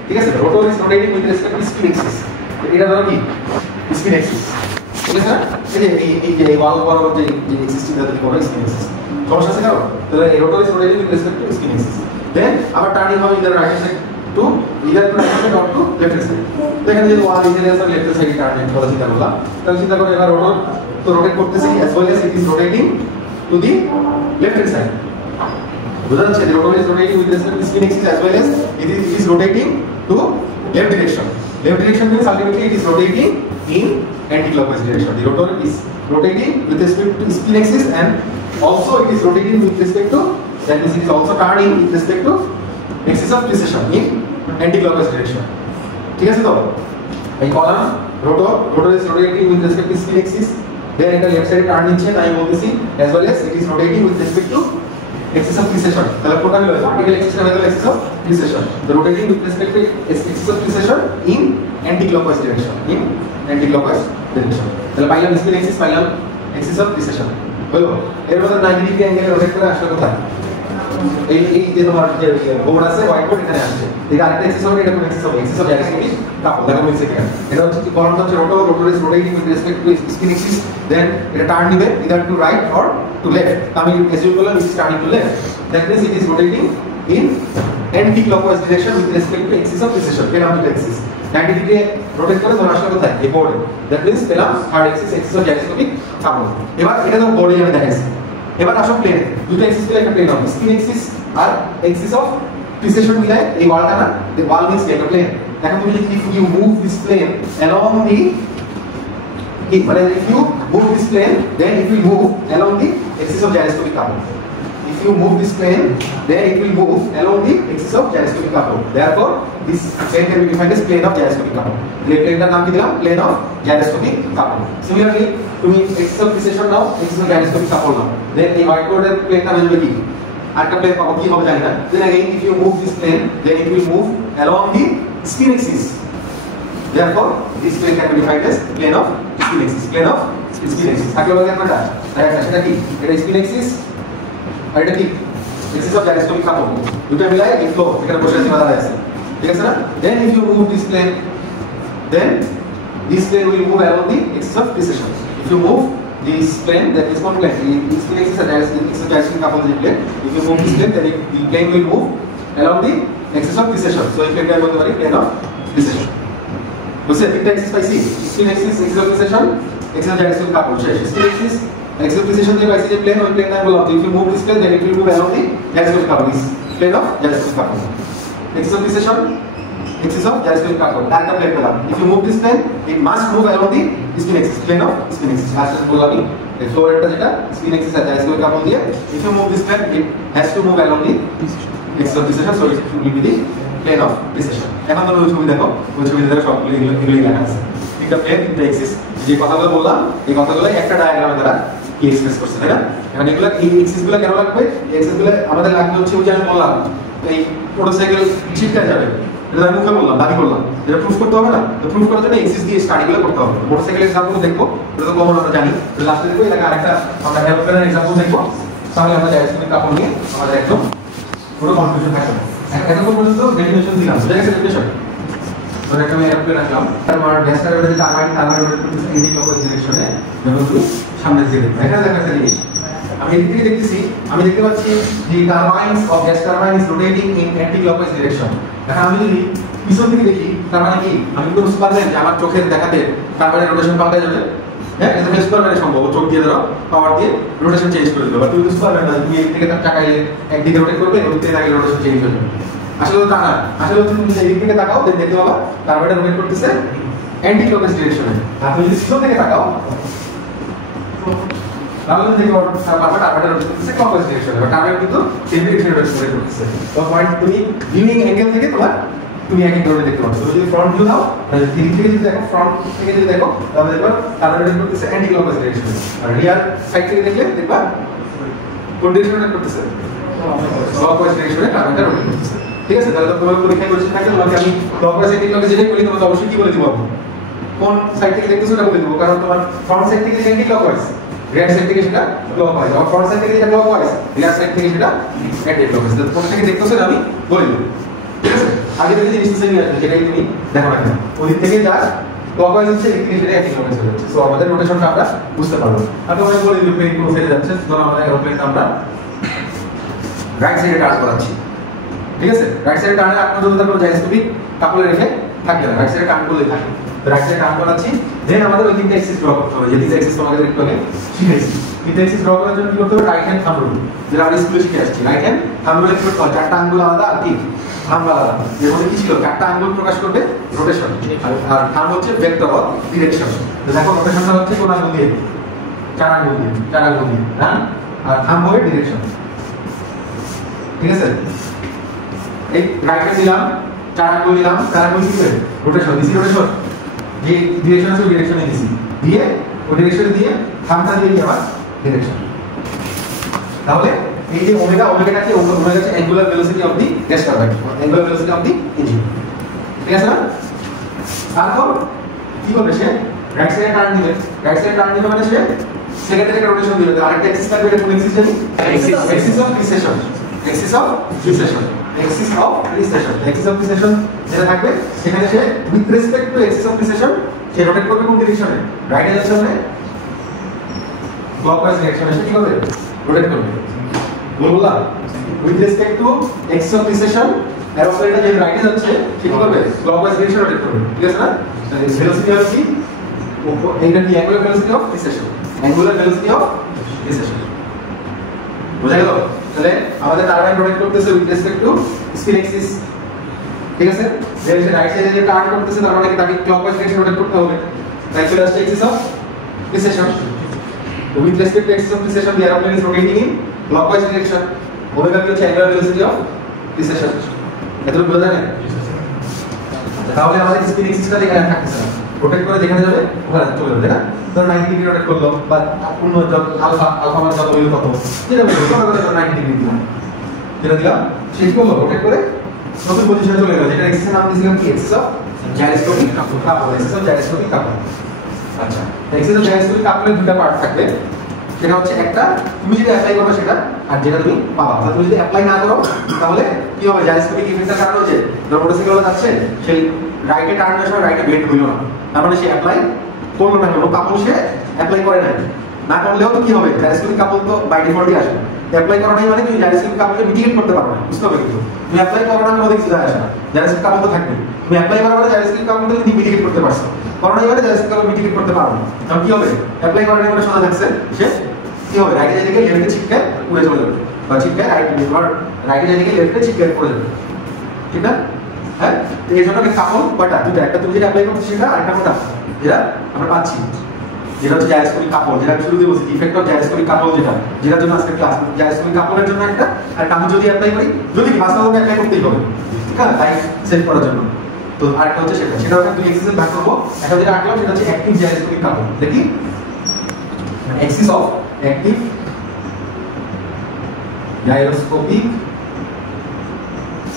ঠিক আছে? Rotor is rotating with respect to spin axis. এটা ধরো কি স্পিন এক্সিস, ঠিক আছে? এই যে ওয়াল বরাবর যে এক্সিসটা যদি করো স্পিন এক্সিস, সমস্যা আছে কারো? তাহলে এই rotor is rotating with respect to spin axis. Then আবার টার্নিং হবে either right side to either to right side or to left side. তো এখানে যদি ওয়াল ইজ লেস লেফট সাইডে টার্নিং করা চিন্তা করলাম, তাহলে চিন্তা করো এবার রোটর তো রোটেট করতেছে as well as it is rotating to the left hand side. বুঝা যাচ্ছে? The rotor is rotating with respect to spin axis as well as it is rotating to left direction. Left direction means ultimately it is rotating in anti-clockwise direction. The rotor is rotating with respect to spin axis and also it is rotating with respect to, that means it is also turning with respect to axis of precession in anti-clockwise direction. ঠিক আছে তো? এই column rotor is rotating with respect to spin axis, then এটা left side turn নিচ্ছে তাই বলতেছি, as well as it is rotating with respect to axis of precession. তাহলে কোনটা হলো vertical axis এর হলো axis of precession. The rotating with respect to axis of precession in anti-clockwise direction. In anti-clockwise direction. তাহলে পাইলাম spin axis, পাইলাম axis of precision হলো। এর মধ্যে 90 ডিগ্রি অ্যাঙ্গেলে রোটেট করে আসলে কোথায় এই যে তোমার যে বোর্ড আছে হোয়াইট বোর্ড এখানে আসছে। ঠিক আছে, আরেকটা এক্সিস হবে, এটা কোন এক্সিস হবে? Axis of gyroscopic couple. দেখো মিল সেকেন্ড এটা হচ্ছে কি কলমটা হচ্ছে rotor is rotating with respect to spin axis, then এটা টার্ন দিবে either to right or to left. আমি অ্যাজিউম করলাম it is turning to left, that means it is rotating in anti-clockwise direction with respect to axis of precession. পেলাম দুটো axis 90 degree rotate করে ধরে আসলে কোথায় এই বোর্ডে, দ্যাট মিন্স পেলাম third axis axis of gyroscopic couple। এবার এটা তো বোর্ডে আমি দেখাইছি। এবার আসো প্লেন, দুটো axis পেলে একটা প্লেন হবে, স্পিন axis আর axis of precession মিলায় এই ওয়ালটা না, the wall means like a plane। এখন তুমি যদি if you move this plane along the মানে if you move this plane then it will move along the axis of gyroscopic couple। If you move this plane, then it will move along the axis of gyroscopic couple. Therefore, this plane can be defined as plane of gyroscopic couple. The plane का नाम क्या दिया? Plane of gyroscopic couple. Similarly, तुम्ही axis of precession now, axis of gyroscopic couple now. Then the white board plane का मतलब क्या? आठ plane का क्या होगा जानेगा? Then again, if you move this plane, then it will move along the spin axis. Therefore, this plane can be defined as plane of spin axis. Plane of spin axis. आगे लोग क्या करता है? ऐसा क्या? ये spin axis আর এটা কি এক্সিস অফ গ্যালাক্সিক কাপল, দুটো মিলায় এই ফ্লো এখানে বসে আছে দাঁড়ায় আছে, ঠিক আছে না? Then if you move this plane, then this plane will move along the axis of precession. If you move this plane, that is কোন plane? This plane axis of gyroscopic couple যে plane, if you move this plane, then the plane will move along the axis of precession. So এই প্লেনটা বলতে পারি plane of precision. বুঝছেন? তিনটা axis পাইছি, spin axis, axis of precession, axis of gyroscopic couple. Spin axis axis of precession দিয়ে পাইছি যে প্লেন, ওই প্লেন আমি বললাম if you move this plane then it will move along the gyroscopic couple, this plane of gyroscopic couple। axis of precession, axis of gyroscopic couple, একটা plane পেলাম। if you move this plane it must move along the spin axis, plane of spin axis। আসলে বললাম আমি এই ফ্লোরেটটা যেটা spin axis আর gyroscopic couple দিয়ে if you move this plane it has to move along the axis of precession, so it will be the plane of precession। এখন তোমরা ওই ছবি দেখো, ওই ছবিতে দেখো সবগুলো এগুলো লেখা আছে। তিনটা প্লেন, তিনটা axis, যে কথাগুলো বললাম এই কথাগুলো একটা ডায়াগ্রামে দ্বারা কি এক্সপ্রেস করছে, তাই না? এখন এগুলো এই এক্সিসগুলো কেন লাগবে? এই এক্সিসগুলো আমাদের লাগবে হচ্ছে ওই যে আমি বললাম এই মোটরসাইকেল ছিটকা যাবে, এটা আমি মুখে বললাম, দাবি করলাম, এটা প্রুফ করতে হবে না? তো প্রুফ করার জন্য এক্সিস দিয়ে স্টাডিগুলো করতে হবে। মোটরসাইকেলের এক্সাম্পল দেখবো, এটা তো কমন আমরা জানি, লাস্টে দেখবো এটা আরেকটা আমরা এরোপ্লেনের এক্সাম্পল দেখবো, তাহলে আমরা গ্যাসের কাপড় নিয়ে আমাদের একদম পুরো কনফিউশন থাকবে না। এখন পর্যন্ত ডেফিনেশন দিলাম, বুঝা গেছে ডেফিনেশন? ধরে একটা আমি এরোপ্লেন রাখলাম, তারপর গ্যাসটার ভিতরে টারবাইন করতেছে এন্টি ক্লকওয়াইজ ডিরেকশনে, যখন তুমি সামনের দিকে এখানে দেখো একটা জিনিস, আমি এদিক থেকে দেখতেছি, আমি দেখতে পাচ্ছি যে turbines of gas turbine is rotating in anti clockwise direction. এখন আমি যদি পিছন থেকে দেখি, তার মানে কি আমি কোনো সুপারম্যান যে আমার চোখের দেখাতে টারবাইনের রোটেশন পাল্টে যাবে? হ্যাঁ, এটা তো সুপারম্যানের সম্ভব, চোখ দিয়ে ধরো পাওয়ার দিয়ে রোটেশন চেঞ্জ করে দেবে। তুমি তো সুপারম্যান না, তুমি এদিক থেকে তার চাকাইলে একদিকে রোটেট করবে, ওদিক থেকে তাকে রোটেশন চেঞ্জ হয়ে যাবে। আসলে তা না, আসলে তুমি এদিক থেকে তাকাও, দেখতে পাবা টারবাইনটা রোটেট করতেছে অ্যান্টি ক্লকওয়াইজ ডিরেকশনে। আর তুমি যদি পিছন থেকে তাকাও তাহলে দেখো টারবাইনটা রোটেট করতেছে ক্লকওয়াইজ ডিরেকশনে, বাট টারবাইন কিন্তু সেম ডিরেকশনে রোটেট করতেছে। তো পয়েন্ট তুমি ভিউইং অ্যাঙ্গেল থেকে তুমি এক এক ধরনের দেখতে পাচ্ছ। তুমি যদি ফ্রন্ট ভিউ দাও, দিক থেকে যদি দেখো, ফ্রন্ট থেকে যদি দেখো, তাহলে দেখবা টারবাইন রোটেট করতেছে অ্যান্টি ক্লকওয়াইজ ডিরেকশনে। আর রিয়ার সাইড থেকে দেখলে দেখবা কোন ডিরেকশনে রোটেট করতেছে? ক্লকওয়াইজ ডিরেকশনে টারবাইনটা রোটেট করতেছে। ঠিক আছে? তাহলে তো তোমার পরীক্ষা করতে থাকে, তোমাকে আমি ক্লকওয়াইজ অ্যান্টি ক্লকওয়াইজ যেটাই বলি তোমাকে অবশ্যই কি বলে দিব, কোন সাইড থেকে দেখতেছো এটা বলে দিব, কারণ তোমার ফ্রন্ট সাইড থেকে অ্যান্টি ক্লকওয়াইজ, রিয়ার সাইড থেকে সেটা ক্লকওয়াইজ, আর ফ্রন্ট সাইড থেকে যেটা ক্লকওয়াইজ, রিয়ার সাইড থেকে সেটা অ্যান্টি ক্লকওয়াইজ। তো কোন থেকে দেখতেছো আমি বলে দিব, ঠিক আছে? আগে থেকে যে জিনিসটা নিয়ে আসবে সেটাই তুমি দেখো না কেন, ওই থেকে যা ক্লকওয়াইজ হচ্ছে এদিক থেকে সেটা অ্যান্টি ক্লকওয়াইজ হচ্ছে। সো আমাদের রোটেশনটা আমরা বুঝতে পারবো। আর তোমাকে বলে দিব প্লেন কোন সাইডে যাচ্ছে, ধরো আমাদের এরোপ্লেনটা আমরা রাইট সাইডে টার্ন করাচ্ছি, ঠিক আছে? রাইট সাইডে টার্নের আগ পর্যন্ত তারপর জাইরোস্কোপিক কাপলে রেখে থাকবে না, রাইট সাইডে টার্ন করলেই থাকে। রাইট সাইডে টার্ন করাচ্ছি, দেন আমাদের ওই তিনটা এক্সিস ড্র করতে হবে, যে তিনটা এক্সিস তোমাকে একটু আগে শিখেছি। তিনটা এক্সিস ড্র করার জন্য কি করতে হবে? রাইট হ্যান্ড থাম্ব রুল, যেটা আমরা স্কুলে শিখে আসছি। রাইট হ্যান্ড থাম্ব রুলে কি করতে হয়? চারটা আঙ্গুল আলাদা আর কি থাম্ব আলাদা। এর মধ্যে কি ছিল? চারটা আঙ্গুল প্রকাশ করবে রোটেশন, আর থাম্ব হচ্ছে ভেক্টর অফ ডিরেকশন। তো দেখো রোটেশনটা হচ্ছে কোন আঙ্গুল দিয়ে? চার আঙ্গুল দিয়ে, চার আঙ্গুল দিয়ে, হ্যাঁ? আর থাম্ব হবে ডিরেকশন, ঠিক আছে? এই রাইট হ্যান্ড দিলাম, চার আঙ্গুল দিলাম, চার আঙ্গুল কি করে? রোটেশন দিছি, রোটেশন যে ডিরেকশন আছে ওই ডিরেকশনে দিছি, দিয়ে ওই ডিরেকশনে দিয়ে থাম্বটা দিয়ে আবার ডিরেকশন। তাহলে এই যে ওমেগা, ওমেগাটা কি? ওমেগা হচ্ছে angular velocity of the gas turbine, angular velocity of the engine, ঠিক আছে না? তারপর কি করবে সে? রাইট সাইডে টার্ন দিবে, রাইট সাইডে টার্ন দিবে মানে সে সেকেন্ডারি একটা রোটেশন দিবে। তো আরেকটা এক্সিস থাকবে, এটা কোন এক্সিস জানি? Axis of precession, axis of precession, axis of precession, axis of precession যেটা থাকবে সেখানে সে with respect to axis of precession সে রোটেট করবে কোন ডিরেকশনে? রাইট ডাইরেকশনে, ক্লকওয়াইজ ডিরেকশনে সে কি করবে? রোটেট করবে। বললাম with respect to axis of precession এরোপ্লেনটা যে রাইটে যাচ্ছে সে কি করবে? ক্লকওয়াইজ ডিরেকশনে রোটেট করবে। ঠিক আছে না? তাহলে ভেলোসিটি হলো কি? এইটা কি angular velocity of precision, angular velocity of precision. বুঝা গেল? তাহলে আমাদের টারবাইন রোটেট করতেছে with respect to spin axis. ঠিক আছে? যে রাইট সাইডে যে টার্ন করতেছে তার মানে কি তাকে ক্লকওয়াইজ ডিরেকশনে রোটেট করতে হবে। তাই চলে আসছে axis of precision. With respect to axis of precession, the aeroplane is rotating in clockwise direction. Omega কি হচ্ছে angular velocity of precession. এতটুকু বোঝা যায়? তাহলে আমাদের স্পিন এক্সিসটা এখানে থাকছে না, রোটেট করে যেখানে যাবে ওখানে চলে যাবে, না? ধর 90 ডিগ্রি রোটেট করলো বা পূর্ণ আলফা মান যত হইলো তত যেটা বলবো তোমরা করে 90 ডিগ্রি দিলাম, যেটা দিলাম শেষ করলো রোটেট করে নতুন পজিশনে চলে গেল, যেটা এক্সিসের নাম দিয়েছিলাম কি? Axis of gyroscopic couple, axis of gyroscopic couple. আচ্ছা, এক্সিস অফ জাইরোস্কোপিক কাপলের দুটো পার্ট থাকবে। সেটা হচ্ছে একটা তুমি যদি অ্যাপ্লাই করবে সেটা, আর যেটা তুমি পাবা। তাহলে তুমি যদি অ্যাপ্লাই না করো তাহলে কি হবে? জাইরোস্কোপিক ইফেক্টের কারণে হচ্ছে যখন মোটরসাইকেলে যাচ্ছে সেই রাইটে টার্ন নেওয়ার সময় রাইটে বেন্ড হইল না, তার মানে সে অ্যাপ্লাই করলো না, কোনো কাপল সে অ্যাপ্লাই করে নাই। না করলেও তো কি হবে? জাইরোস্কোপিক কাপল তো বাই ডিফল্টই আসবে। অ্যাপ্লাই করা নাই মানে তুমি জাইরোস্কোপিক কাপলকে মিটিগেট করতে পারবে না, বুঝতে হবে? কিন্তু তুমি অ্যাপ্লাই করো না আমাদের কিছু যায় আসে না, জাইরোস্কোপিক কাপল তো থাকবে। তুমি অ্যাপ্লাই করার পরে জাইরোস্কোপিক কাপলকে তুমি মিটিগেট করতে পারছো, করো নাই মানে জাইরোস্কোপিক কাপল মিটিগেট করতে পারবে না। তখন কি হবে? অ্যাপ্লাই করার মানে সোজা থাকছে, সে কি হবে? রাইটে যেদিকে লেফটে ছিটকে উড়ে চলে যাবে, বা ছিটকে রাইটে যেদিকে লেফটে ছিটকে পড়ে যাবে, ঠিক না? হ্যাঁ, তো এই জন্য কাপল কয়টা? দুটো, একটা তুমি যেটা অ্যাপ্লাই করছো সেটা, আরেকটা কোনটা যেটা আমরা পাচ্ছি, যেটা হচ্ছে জাইরোস্কোপিক কাপল, যেটা আমি শুরুতে বলছি ইফেক্ট অফ জাইরোস্কোপিক কাপল, যেটার জন্য আজকে ক্লাস। জাইরোস্কোপিক কাপলের জন্য একটা, আর আমি যদি অ্যাপ্লাই করি, যদি বাস্তবে অ্যাপ্লাই করতেই হবে, ঠিক আছে, টাইম সেভ করার জন্য। তো আরেকটা হচ্ছে সেটা আমরা দুই এক্সিসে ভাগ করবো। একটা যেটা আঁকলাম সেটা হচ্ছে অ্যাক্টিভ জাইরোস্কোপিক কাপল। দেখি axis of active gyroscopic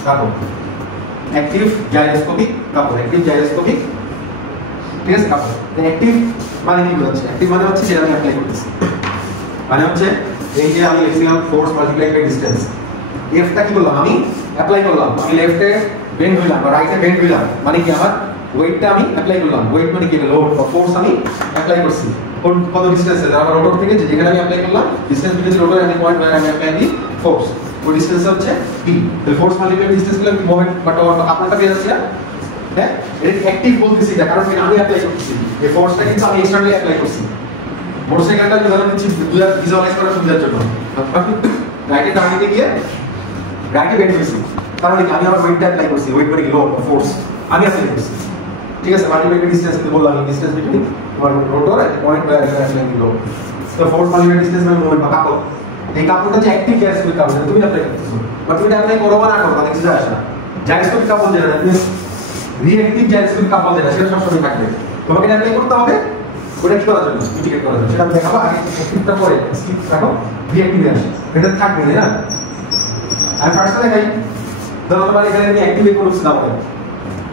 couple, active gyroscopic couple, active gyroscopic, ঠিক আছে, কাপল। অ্যাক্টিভ মানে কি বোঝাচ্ছে? অ্যাক্টিভ মানে হচ্ছে যেটা আমি অ্যাপ্লাই করতেছি, মানে হচ্ছে এই যে আমি লিখছিলাম ফোর্স মাল্টিপ্লাই বাই ডিসটেন্স, এফটা কি করলাম? আমি অ্যাপ্লাই করলাম, আমি লেফটে বেন্ড হইলাম বা রাইটে বেন্ড হইলাম, মানে কি আমার ওয়েটটা আমি অ্যাপ্লাই করলাম। ওয়েট মানে কি? লোড বা ফোর্স আমি অ্যাপ্লাই করছি। কত ডিসটেন্সে? আমার রোটর থেকে যেখানে আমি অ্যাপ্লাই করলাম, distance between rotor end point where আমি অ্যাপ্লাই দি ফোর্স, ওই ডিসটেন্স হচ্ছে p। তাহলে ফোর্স মাল্টিপ্লাই ডিসটেন্স গুলো মোমেন্ট বা টর্ক বা আপনারটা পেয়ে যাচ্ছে না? হ্যাঁ, এটা অ্যাক্টিভ বলতেছি না, কারণ আমি অ্যাপ্লাই করতেছি এই ফোর্সটা, কিন্তু আমি এক্সটারনালি অ্যাপ্লাই করছি। মোটরসাইকেলটা উদাহরণ দিচ্ছি ভিজুয়ালাইজ করার সুবিধার জন্য। রাইটে টার্ন দিতে গিয়ে রাইটে বেন্ড হইছি, কারণ আমি আমার ওয়েটটা অ্যাপ্লাই করছি, ওয়েট মানে কি? লোড বা ফোর্স আমি অ্যাপ্লাই করছি, ঠিক আছে। মাল্টিপ্লাই ডিসটেন্স কিন্তু বললাম, ডিসটেন্স বিটুইন তোমার rotor end point where I am applying the load. So force multiply distance মানে মোমেন্ট বা কাপল। এই কাপলটা যে অ্যাক্টিভ জাইরোস্কোপিক কাপল, তুমি অ্যাপ্লাই করতেছো, বা তুমি অ্যাপ্লাই করো বা না করো তাতে কিছু যায় আসে না। জাইরোস্কোপিক কাপল যেটা, রিঅ্যাক্টিভ জাইরোস্কোপিক কাপল যেটা, সেটা সবসময় থাকবে। তোমাকে অ্যাপ্লাই করতে হবে ওটা কি করার জন্য? মিটিগেট করার জন্য। সেটা আমি দেখাবো, আগে স্কিপটা করে স্কিপ রাখো, রিঅ্যাক্টিভে আসে, এটা থাকবে না। আমি ফার্স্টে দেখাই, ধরো তোমার এখানে আমি অ্যাক্টিভে করছি দাও,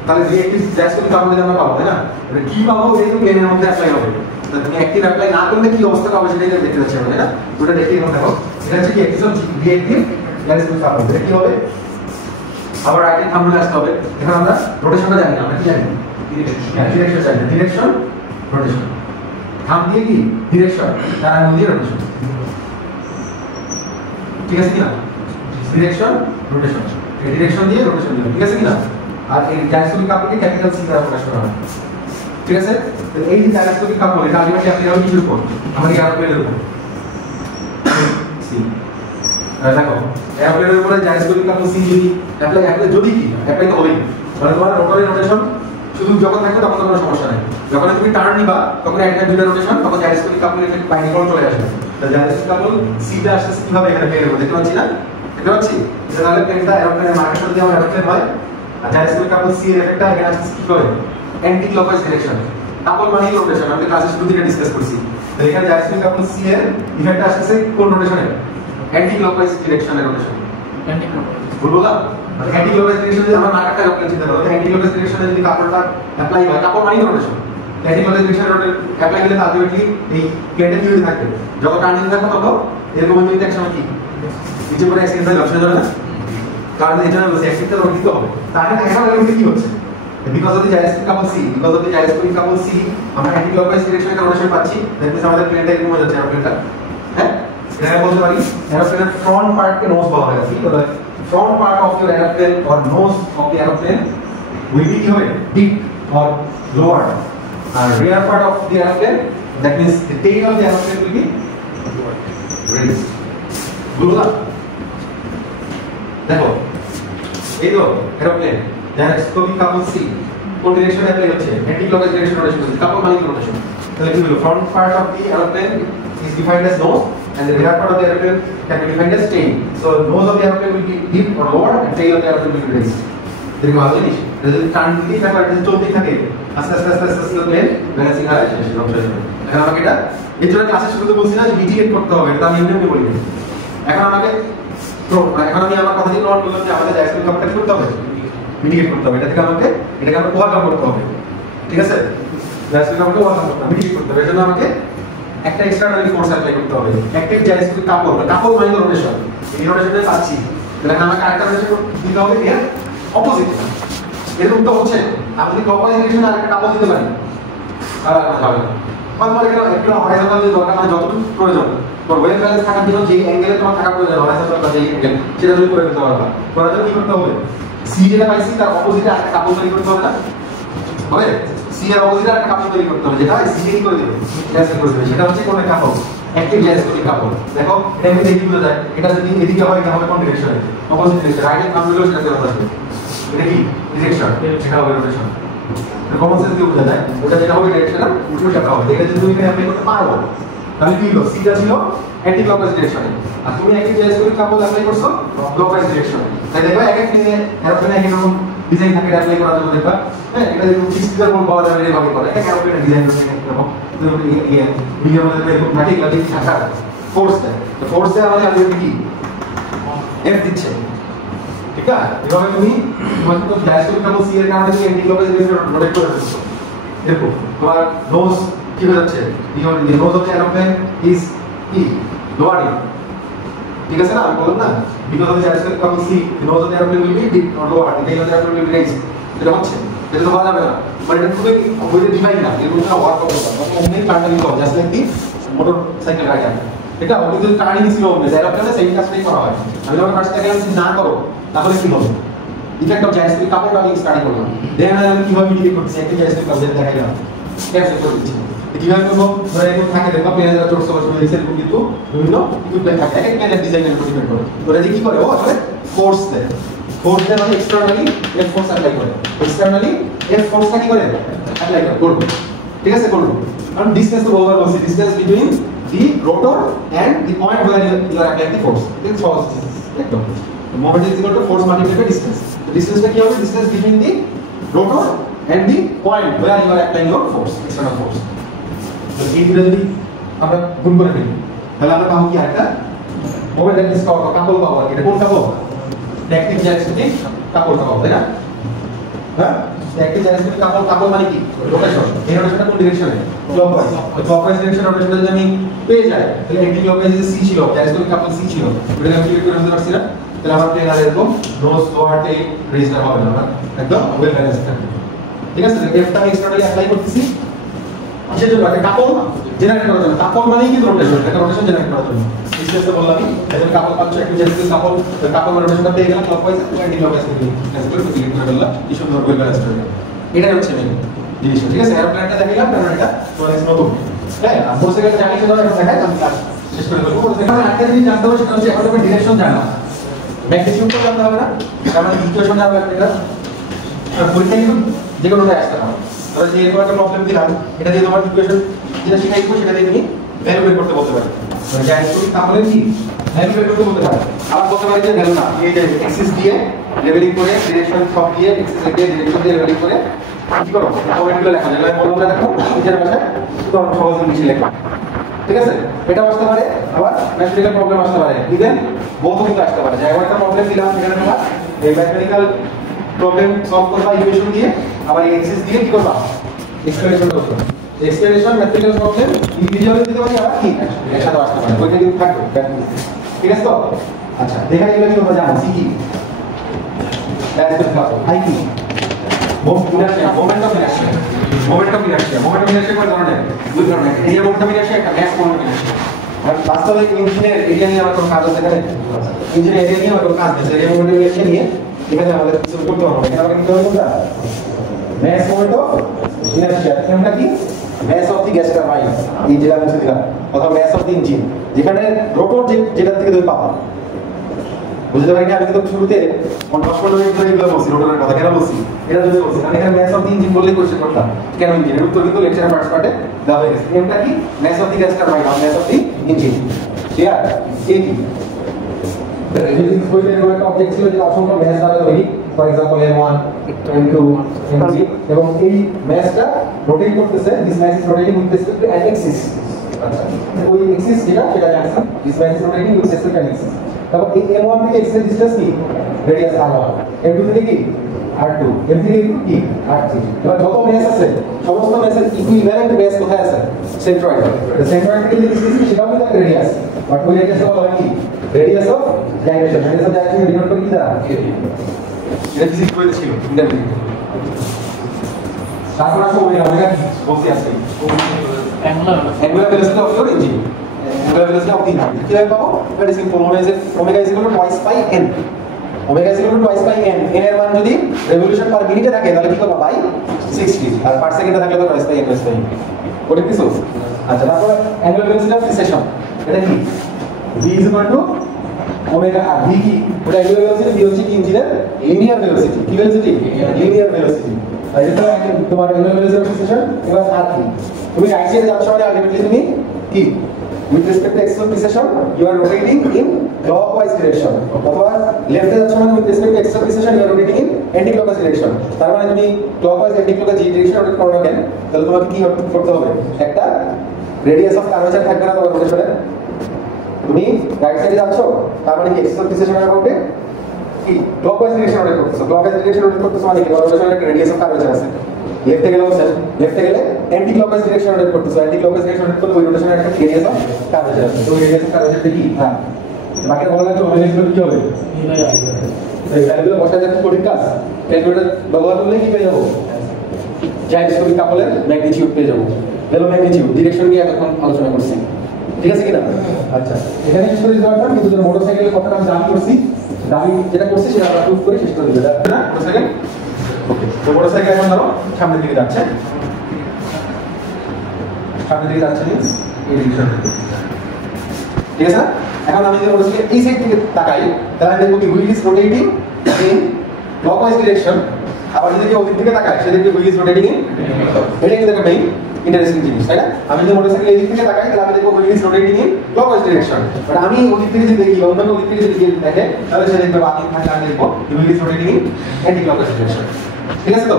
তাহলে রিঅ্যাক্টিভ জাইরোস্কোপিক কাপল আমরা পাবো, তাই না? এটা কি পাবো? এই তো প্লেনের মধ্যে অ্যাপ্লাই হবে। তাহলে তুমি অ্যাক্টিভ অ্যাপ্লাই না করলে কি অবস্থা হবে সেটাই দেখতে যাচ্ছে, তাই না? ওটা দেখে এখন দেখো, এটা হচ্ছে কি অ্যাক্টিভ রিঅ্যাক্টিভ জাইরোস্কোপিক কাপল। এটা কি হবে? আবার রাইটে থাম্বলে আসতে হবে। এখন আমরা রোটেশনটা জানি না, আমরা কি জানি? ডিরেকশন জানি, ডিরেকশন রোটেশন। থাম দিয়ে কি? ডিরেকশন, তার আগে দিয়ে রোটেশন, ঠিক আছে কিনা? ডিরেকশন রোটেশন, এই ডিরেকশন দিয়ে রোটেশন দিলাম, ঠিক আছে কিনা? আর এই জাইরোস্কোপিক কাপলকে ক্যাপিটাল সি দ্বারা প্রকাশ করা হয়, ঠিক আছে? তো এই যে জাইরোস্কোপিক কাপল, এটা আলটিমেটলি আপনি হবে কিছুর উপর, আমাদের এরোপ্লেনের উপর। সি দেখো, এরোপ্লেনের উপরে জাইরোস্কোপিক কাপল সি যদি অ্যাপ্লাই যদি কি অ্যাপ্লাই তো হবেই, মানে তোমার রোটরের রোটেশন শুধু যখন থাকবে তখন তো কোনো সমস্যা নাই। যখন তুমি টার্ন নিবা তখন একটা দুইটা রোটেশন, তখন জাইরোস্কোপিক কাপলের এফেক্ট বাই ডিফল্ট চলে আসবে। তো জাইরোস্কোপিক কাপল সিটা আসছে কিভাবে? এখানে পেয়ে যাবো, দেখতে পাচ্ছি না? দেখতে পাচ্ছি? এটা তাহলে প্লেনটা এরোপ্লেনের মার্কের সাথে আমার এরোপ্লেন হয়, আর জাইরোস্কোপিক কাপল সি এর এফেক্টটা এখানে আসছে কি করে? Anti clockwise direction. কাপল মানে রোটেশন, আমি ক্লাসে শুরু থেকে ডিসকাস করছি। তো এখানে জাইরোস্কোপিক কাপল সি এর ইফেক্টটা আসছে কোন রোটেশনে? অ্যান্টি ক্লকওয়াইজ ডিরেকশনের রোটেশন। অ্যান্টি ক্লকওয়াইজ বুঝলা? অ্যান্টি ক্লকওয়াইজ ডিরেকশনে যদি আমরা মার্কারটা অ্যাপ্লাই করতে পারি, অ্যান্টি ক্লকওয়াইজ ডিরেকশনে যদি কাপলটা অ্যাপ্লাই হয়, কাপল মানে রোটেশন, অ্যান্টিক্লকওয়াইজ ডিরেকশন অ্যাপ্লাই করলে আলটিমেটলি এই প্লেটে কি হতে থাকবে, যত টার্নিং থাকবে তত এরকম কিন্তু একসময় কি নিচে পড়ে অ্যাক্সিডেন্ট লক্ষ্য যাবে না, কারণ এই জন্য বলছি অ্যাক্সিডেন্ট রোধ দিতে হবে। তাহলে এখন এর কি হচ্ছে, because of the gyroscopic couple C, because of the gyroscopic couple C আমরা অ্যান্টিক্লকওয়াইজ ডিরেকশনে রোটেশন পাচ্ছি। দ্যাট মিন্স আমাদের প্লেনটা এরকম হয়ে যাচ্ছে এরোপ্লেনটা। হ্যাঁ, এটা বলতে পারি এরোপ্লেনের ফ্রন্ট পার্টকে নোজ বলা হয়। কি বলা হয়? front part of your aeroplane or nose of the aeroplane will be deep or lower, and rear part of the aeroplane, that means the tail of the aeroplane will be raised. বুঝলা? দেখো এই তো aeroplane gyroscopic couple C কোন ডিরেকশনে apply হচ্ছে, অ্যান্টিক্লকওয়াইজ direction rotation হচ্ছে, কাপল মানে rotation. তাহলে কি হলো, front part of the aeroplane is defined as nose and the rear part of the aeroplane can be defined as tail. So nose of the aeroplane will be deep or lower and tail of the aeroplane will be raised. দেখো ভালো জিনিস, যদি turn দিতেই থাকে আর যদি চলতেই থাকে আস্তে আস্তে আস্তে আস্তে আস্তে প্লেন ব্যালেন্সিং হয় শেষ রোটেশন হবে। এখন আমাকে এটা এর জন্য ক্লাসে শুরুতে বলছি না যে মিটিগেট করতে হবে, এটা আমি এমনি বলি না। এখন আমাকে এখন আমি আমার কথা দিয়ে নোট করলাম যে আমাদের জায়গায় কাপটা কি করতে হবে, মিটিগেট করতে হবে। এটা থেকে আমাকে এটাকে আমরা ওভারকাম করতে হবে, ঠিক আছে? জায়গায় কাপটা ওভারকাম করতে হবে, মিটিগেট করতে হবে। এর জন্য আমাকে একটা এক্সটারনালি ফোর্স অ্যাপ্লাই করতে হবে। অ্যাক্টিভ জাইরোস্কোপিক কাপল মানে রোটেশন, এই রোটেশনে পাচ্ছি, তাহলে আমাকে আরেকটা রোটেশন দিতে হবে এর অপোজিট। এরকম তো হচ্ছে আপনি ক্লকওয়াইজ ডিরেকশনে আরেকটা কাপল দিতে পারেন, আর হবে মানে এখানে একটু হরাইজন্টাল দরকার, মানে যতটুকু প্রয়োজন তোর ওয়েভ ব্যালেন্স থাকার জন্য যে অ্যাঙ্গেলে তোমার থাকা প্রয়োজন হরাইজন্টাল বা যে অ্যাঙ্গেল সেটা যদি করে ফেলতে পারবা। করার জন্য কি করতে হবে, সি যেটা পাইছি তার অপোজিটে আরেকটা কাপল তৈরি করতে হবে না, হবে সি এর অপোজিটে একটা কাপল তৈরি করতে হবে, যেটা সি কে কি করে দেবে, ক্যান্সেল করে দেবে। সেটা হচ্ছে কোন একটা কাপল, অ্যাক্টিভ জাইরোস্কোপিক কাপল। দেখো এটা আমি দেখি বোঝা যায়, এটা যদি এদিকে হয় এটা হবে কোন ডিরেকশনে, opposite direction. Right hand number হলো সেটা দেওয়া আছে, এটা কি ডিরেকশন, এটা হবে রোটেশন। কমন সেন্স দিয়ে বোঝা যায় ওটা যেটা হবে ডিরেকশন উল্টো হবে। এটা যদি তুমি এখানে অ্যাপ্লাই করতে পারো তাহলে কি হলো, সিটা ছিল অ্যান্টি ক্লকওয়াইজ ডিরেকশনে আর তুমি অ্যাক্টিভ জাইরোস্কোপিক কাপল অ্যাপ্লাই করছো ক্লকওয়াইজ ডিরেকশনে। তাই দেখবা এক এক দিনে এরোপ্লেনে এক এক রকম ডিজাইন থাকে অ্যাপ্লাই করার জন্য। দেখবা হ্যাঁ, এটা যদি ফিক্সড কোন পাওয়া যাবে এইভাবে করে এক এরোপ্লেনের ডিজাইন করতে এরকম ভিডিওর মধ্যে এরকম ম্যাটিক লাগে থাকা ফোর্স দেয়, তো ফোর্স দেয় আমাদের আলটিমেটলি কি এফ দিচ্ছে, ঠিক আছে? এভাবে তুমি তো জাইরোস্কোপিক কাপল সি এর কারণে তুমি অ্যান্টি ক্লকওয়াইজ ডিরেকশন রোটেট করে দিচ্ছ। দেখো তোমার নোজ কি হয়ে যাচ্ছে, the nose of the aeroplane is কি lowered, ঠিক আছে না? আমি বললাম না because of the gyroscopic couple C the nose of the aeroplane will be deep or lowered, the tail of the aeroplane will be raised। এটা হচ্ছে, এটা তো বলা যাবে না, মানে এটা খুবই অবৈধ ডিভাইস না, এরকম একটা ওয়ার্ক করতে পারবে অমনি টার্নিং হবে just like the motor cycle rider. এটা অবৈধ টার্নিং ছিল অমনি এরোপ্লেনে সেই কাজটাই করা হয়। আমি যখন ফার্স্ট থেকে যদি না করো তাহলে কি হবে, ইফেক্ট অফ জাইরোস্কোপিক কাপল আমি স্টাডি করলাম, দেখেন আমি কিভাবে মিটিগেট করতেছি, একটা জাইরোস্কোপিক কাপল দেখাইলাম ক্যান্সেল করে দিচ্ছি। কিভাবে করবো, ধরে এরকম থাকে দেখবা প্লেনে যারা চড়ছে বসে এরকম কিন্তু বিভিন্ন ইকুইপমেন্ট থাকে, এক এক প্লেনের ডিজাইনের উপর ডিপেন্ড করে। ওরা যে কি করে ও আসলে ফোর্স দেয়, ফোর্স দেয় মানে এক্সটারনালি এফ ফোর্স অ্যাপ্লাই করে, এক্সটারনালি এফ ফোর্সটা কি করে অ্যাপ্লাই করে করবে, ঠিক আছে? করবে কারণ ডিসটেন্স তো বহুবার বলছি, distance between the rotor and the point where you are applying the force, it's force একদম moment is equal to force multiplied by distance. তো ডিসটেন্সটা কি হবে, distance between the rotor and the point where you are applying your force, external force. তো এই দুটো যদি আমরা গুণ করে ফেলি তাহলে আমরা পাবো কি একটা মোমেন্ট দ্যাট ইজ কল্ড কাপল পাওয়ার। এটা কোন কাপল, অ্যাক্টিভ জাইরোস্কোপিক কাপল পাওয়ার, তাই না? হ্যাঁ, অ্যাক্টিভ জাইরোস্কোপিক কাপল, কাপল মানে কি রোটেশন। এই রোটেশনটা কোন ডিরেকশনে, ক্লকওয়াইজ। তো ক্লকওয়াইজ ডিরেকশন রোটেশনটা যদি আমি পেয়ে যাই তাহলে অ্যান্টি ক্লকওয়াইজ যে সি ছিল, জাইরোস্কোপিক কাপল সি ছিল, ওটাকে আমি ক্লিক করে ফেলতে পারছি না, তাহলে আমার প্লেন আর এরকম নোজ লোয়ার টেল রেজটা হবে না, একদম ওয়েল ব্যালেন্স থাকবে, ঠিক আছে? এফটা আমি এক্সটারনালি অ্যাপ্লাই করতেছি কিসের জন্য, একটা কাপল জেনারেট করার জন্য। কাপল মানেই কিন্তু রোটেশন, একটা রোটেশন জেনারেট করার জন্য। ডিসটেন্সটা বললাম আমি, এজন্য কাপল পাচ্ছ একটা জাস্ট কাপল, কাপল রোটেশনটা পেয়ে গেলাম ক্লকওয়াইজ অ্যান্টি ক্লকওয়াইজ থেকে ক্যান্সেল করে ক্লিক করে ফেললাম, কি সুন্দর ওয়েল ব্যালেন্স হয়ে গেল। এটাই হচ্ছে মেইন জিনিস, ঠিক আছে? এরোপ্লেনটা দেখাইলাম, কারণ এটা তোমার নতুন, হ্যাঁ মোটর সাইকেল জানি সেটা এটা দেখাই আমি ক্লাস শেষ করে দেবো। এখানে একটা জিনিস জানতে হবে, সেটা হচ্ছে এখন তুমি ডিরেকশন জানো, ম্যাগনিটিউড তো জানতে হবে না, কারণ ইকুয়েশন জানবে এটা পরীক্ষা কিন্তু যে কোনোটাই আসতে পারে। ধরো যে এরকম একটা প্রবলেম দিলাম, এটা দিয়ে তোমার ইকুয়েশন যেটা শিখাইবো সেটা দিয়ে তুমি ভ্যালু বের করতে বলতে পারো, মানে জাইরোস্কোপিক তাহলে কি ভ্যালু বের করতে বলতে পারো। আবার বলতে পারি যে ভ্যালু না, এই যে এক্সিস দিয়ে লেভেলিং করে ডিরেকশন সব দিয়ে এক্সিস দিয়ে ডিরেকশন দিয়ে লেভেলিং করে কি করো কমেন্টগুলো লেখা যায়, মানে বলতে দেখো নিজের ভাষায় তো সহজ ইংলিশে লেখো, ঠিক আছে? এটা আসতে পারে, আবার ম্যাথমেটিক্যাল প্রবলেম আসতে পারে, ইভেন বহু কিন্তু আসতে পারে। যে একটা প্রবলেম দিলাম সেখানে তোমরা এই ম্যাথমেটিক্যাল প্রবলেম সলভ করবা ইকুয়েশন দিয়ে, আবার এক্সিস দিয়ে কি করবা এক্সপ্লেনেশন করবা। এক্সপ্লেনেশন ম্যাথমেটিক্যাল প্রবলেম ইন্ডিভিজুয়ালি দিতে পারি আবার কি একসাথে আসতে পারে ওইটা কিন্তু থাকবে ঠিক আছে তো আচ্ছা দেখা গেল কি আমরা জানি কি আই কি মোমেন্ট অফ ইনারশিয়া কয় ধরনের দুই ধরনের এই মোমেন্ট অফ ইনারশিয়া একটা ম্যাথ মোমেন্ট অফ ইনারশিয়া আর বাস্তবে ইঞ্জিনিয়ার এরিয়া নিয়ে আমার কোনো কাজ আছে এখানে ইঞ্জিনিয়ার এরিয়া নিয়ে আমার কোনো কাজ আছে এরিয়া মোমেন্ট অফ ইনারশিয়া নিয়ে এখানে আমাদের কিছু করতে হবে এখানে আমরা কি করব কোনটা ম্যাথ মোমেন্ট অফ ইনারশিয়া কোনটা কি mass of the gas turbine এই যেটা আমি দিলাম অথবা ম্যাস অফ দি ইঞ্জিন যেখানে রোটর যেটা থেকে তুমি পাবা বুঝতে পারি না আমি কিন্তু শুরুতে 10-15 মিনিট ধরে এগুলো বলছি রোটরের কথা কেন বলছি এটা যদি বলছি কারণ এখানে ম্যাস অফ দি ইঞ্জিন বললেই কোশ্চেন করতাম কেন ইঞ্জিনের উত্তর কিন্তু লেকচারের ফার্স্ট পার্টে দেওয়া হয়ে গেছে এমটা কি mass of the gas turbine আর mass of the engine clear এই কি রেজিস্টিং ফ্লুইডের একটা অবজেক্ট ছিল যেটা অসংখ্য ম্যাস দ্বারা তৈরি for example M1 M2 M3 এবং এই ম্যাসটা রোটেট করতেছে this mass is rotating with respect to an axis আচ্ছা ওই এক্সিস যেটা সেটা জানছি this mass is rotating with respect to an axis তারপর এই M1 থেকে এক্সিস ডিসটেন্স কি রেডিয়াস R1 M2 থেকে কি R2 M3 থেকে কি R3 এবার যত ম্যাস আছে সমস্ত ম্যাসের ইকুইভ্যালেন্ট ম্যাস কোথায় আছে সেন্ট্রয়েড দ্য সেন্ট্রয়েড থেকে ডিসটেন্স সেটা হলো রেডিয়াস বাট ওই রেডিয়াসটা বলা হয় কি রেডিয়াস অফ ডাইরেকশন ডিনোট করি কি দ্বারা এটা ফিজিক্স বইতে ছিল ইন্টারমিডিয়েট তারপর আসো ওমেগা বলছি আজকে angular velocity of your engine angular velocity of the engine কিভাবে পাবো ভেরি সিম্পল মনে হয় যে omega is equal two twice pi n omega is equal two twice pi n n এর মান যদি রেভলিউশন পার মিনিটে থাকে তাহলে কি করব বাই 60 আর পার সেকেন্ডে থাকলে তো টুয়াইস পাই n ওটা কিছু আচ্ছা তারপর অ্যাঙ্গুলার ভেলোসিটি অফ প্রিসেশন এটা কি v is equal to omega আর v কি ওটা অ্যাঙ্গুলার ভেলোসিটি v হচ্ছে কি ইঞ্জিনের লিনিয়ার ভেলোসিটি কি ভেলোসিটি লিনিয়ার ভেলোসিটি আর এটা তোমার অ্যাঙ্গুলার ভেলোসিটি অফ প্রিসেশন এবার r কি তুমি রাইট সাইডে যাচ্ছ মানে আলটিমেটলি তুমি কি with respect to axis of precession you are rotating in clockwise direction অথবা লেফটে যাচ্ছ মানে with respect to axis of precession you are rotating in anti-clockwise direction তার মানে তুমি clockwise anti-clockwise যে direction রোটেট করো না কেন তাহলে তোমাকে কি করতে হবে একটা রেডিয়াস অফ কার্ভেচার থাকবে না তোমার রোটেশনে তুমি রাইট সাইডে যাচ্ছ তার মানে কি axis of precession এর মধ্যে কি clockwise direction রোটেট করতেছো clockwise direction রোটেট করতেছো মানে কি রোটেশনের একটা রেডিয়াস অফ কার্ভেচার আছে লেফটে গেলে অ্যান্টি ক্লকওয়াইজ ডিরেকশন রোটেট করতেছো অ্যান্টি ক্লকওয়াইজ ডিরেকশন রোটেট করলে ওই রোটেশনের একটা রেডিয়াস অফ কার্ভেচার আছে তো ওই রেডিয়াস অফ কার্ভেচারটা কি হ্যাঁ বাকি বলা লাগতো ম্যানেজমেন্ট কি হবে এই ভ্যালুগুলো বসায় যাচ্ছে কোডিং কাজ ক্যালকুলেটর ব্যবহার করলে কি পেয়ে যাবো জাইরোস্কোপিক কাপলের ম্যাগনিটিউড পেয়ে যাবো ভ্যালু ম্যাগনিটিউড ডিরেকশন নিয়ে এখন আলোচনা করছি ঠিক আছে কিনা আচ্ছা এখানে শেষ করে দিতে পারতাম কিন্তু মোটরসাইকেলের কথাটা আমি দাবি করছি দাবি যেটা করছি সেটা আমরা প্রুফ করে শেষ করে দিতে না মোটরসাইকেল ওকে তো মোটরসাইকেল এখন ধরো সামনের দিকে যাচ্ছে মিন্স এই ডিরেকশন ঠিক আছে এখন আমি যদি মোটরসাইকেল এই সাইড থেকে তাকাই তাহলে দেখব কি wheel is rotating in clockwise direction আবার যদি ওই দিক থেকে তাকাই সেদিকে হুইল ইজ রোটেটিং ইন এটা কিন্তু একটা মেইন ইন্টারেস্টিং জিনিস তাই না আমি যদি মোটরসাইকেল এই দিক থেকে তাকাই তাহলে আমি দেখব wheel is rotating in clockwise direction but আমি ওই দিক থেকে যদি দেখি অন্য কোনো দিক থেকে যদি দেখে তাহলে সে দেখবে বাকি থাকে আমি দেখব wheel is rotating in anti clockwise direction ঠিক আছে তো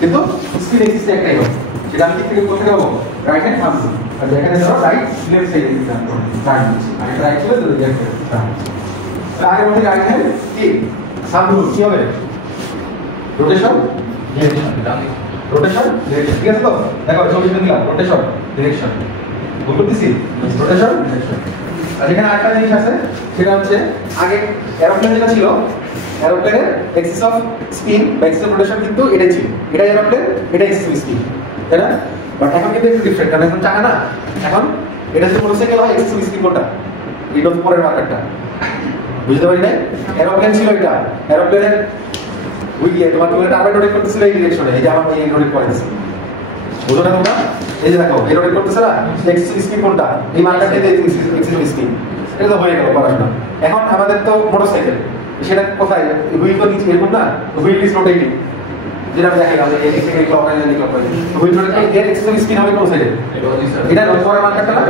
কিন্তু স্পিড এক্সিস একটাই হবে সেটা আমি দিক থেকে করতে পারবো রাইট হ্যান্ড থামছি আর যেখানে ধরো রাইট লেফট সাইডে দিতে হবে রাইট দিচ্ছি আর এটা রাইট ছিল তো লেফট সাইডে আগে মধ্যে রাইট হ্যান্ড কি সামনে কি হবে রোটেশন রোটেশন ডিরেকশন ঠিক আছে তো দেখো সবকিছু দিলাম রোটেশন ডিরেকশন ভুল করতেছি রোটেশন ডিরেকশন আর এখানে আরেকটা জিনিস আছে সেটা হচ্ছে আগে এরোপ্লেন যেটা ছিল এরোপ্লেনের এক্সিস অফ স্পিন বা এক্সিস অফ রোটেশন কিন্তু এটাই ছিল এটা এরোপ্লেন এটা এক্সিস অফ স্পিন তাই না বাট এখন কিন্তু একটু ডিফারেন্ট কারণ এখন চাকা না এখন এটা যদি মোটরসাইকেল হয় এক্সিস অফ স্পিন কোনটা এটা হচ্ছে পরের মার্কারটা বুঝতে পারি না এরোপ্লেন ছিল এটা এরোপ্লেনের ওই তোমার কি বলে টার্গেট রোটেট করতেছিল এই ডিরেকশনে এই যে আমার এই রোটেট করে দিছে বুঝো না তোমরা এই যে দেখো এই রোটেট করতেছে না এক্সিস অফ স্পিন কোনটা এই মার্কারটা এক্সিস অফ স্পিন এটা তো হয়ে গেল পড়াশোনা এখন আমাদের তো মোটরসাইকেল সেটা কোথায় হুইল তো নিচে এরকম না হুইল ইজ রোটেটিং যেটা আমি দেখাই আমি এই থেকে clockwise anti clockwise wheel rotating এর এক্সিস অফ স্পিন হবে কোন সাইডে এটা পরের মার্কারটা না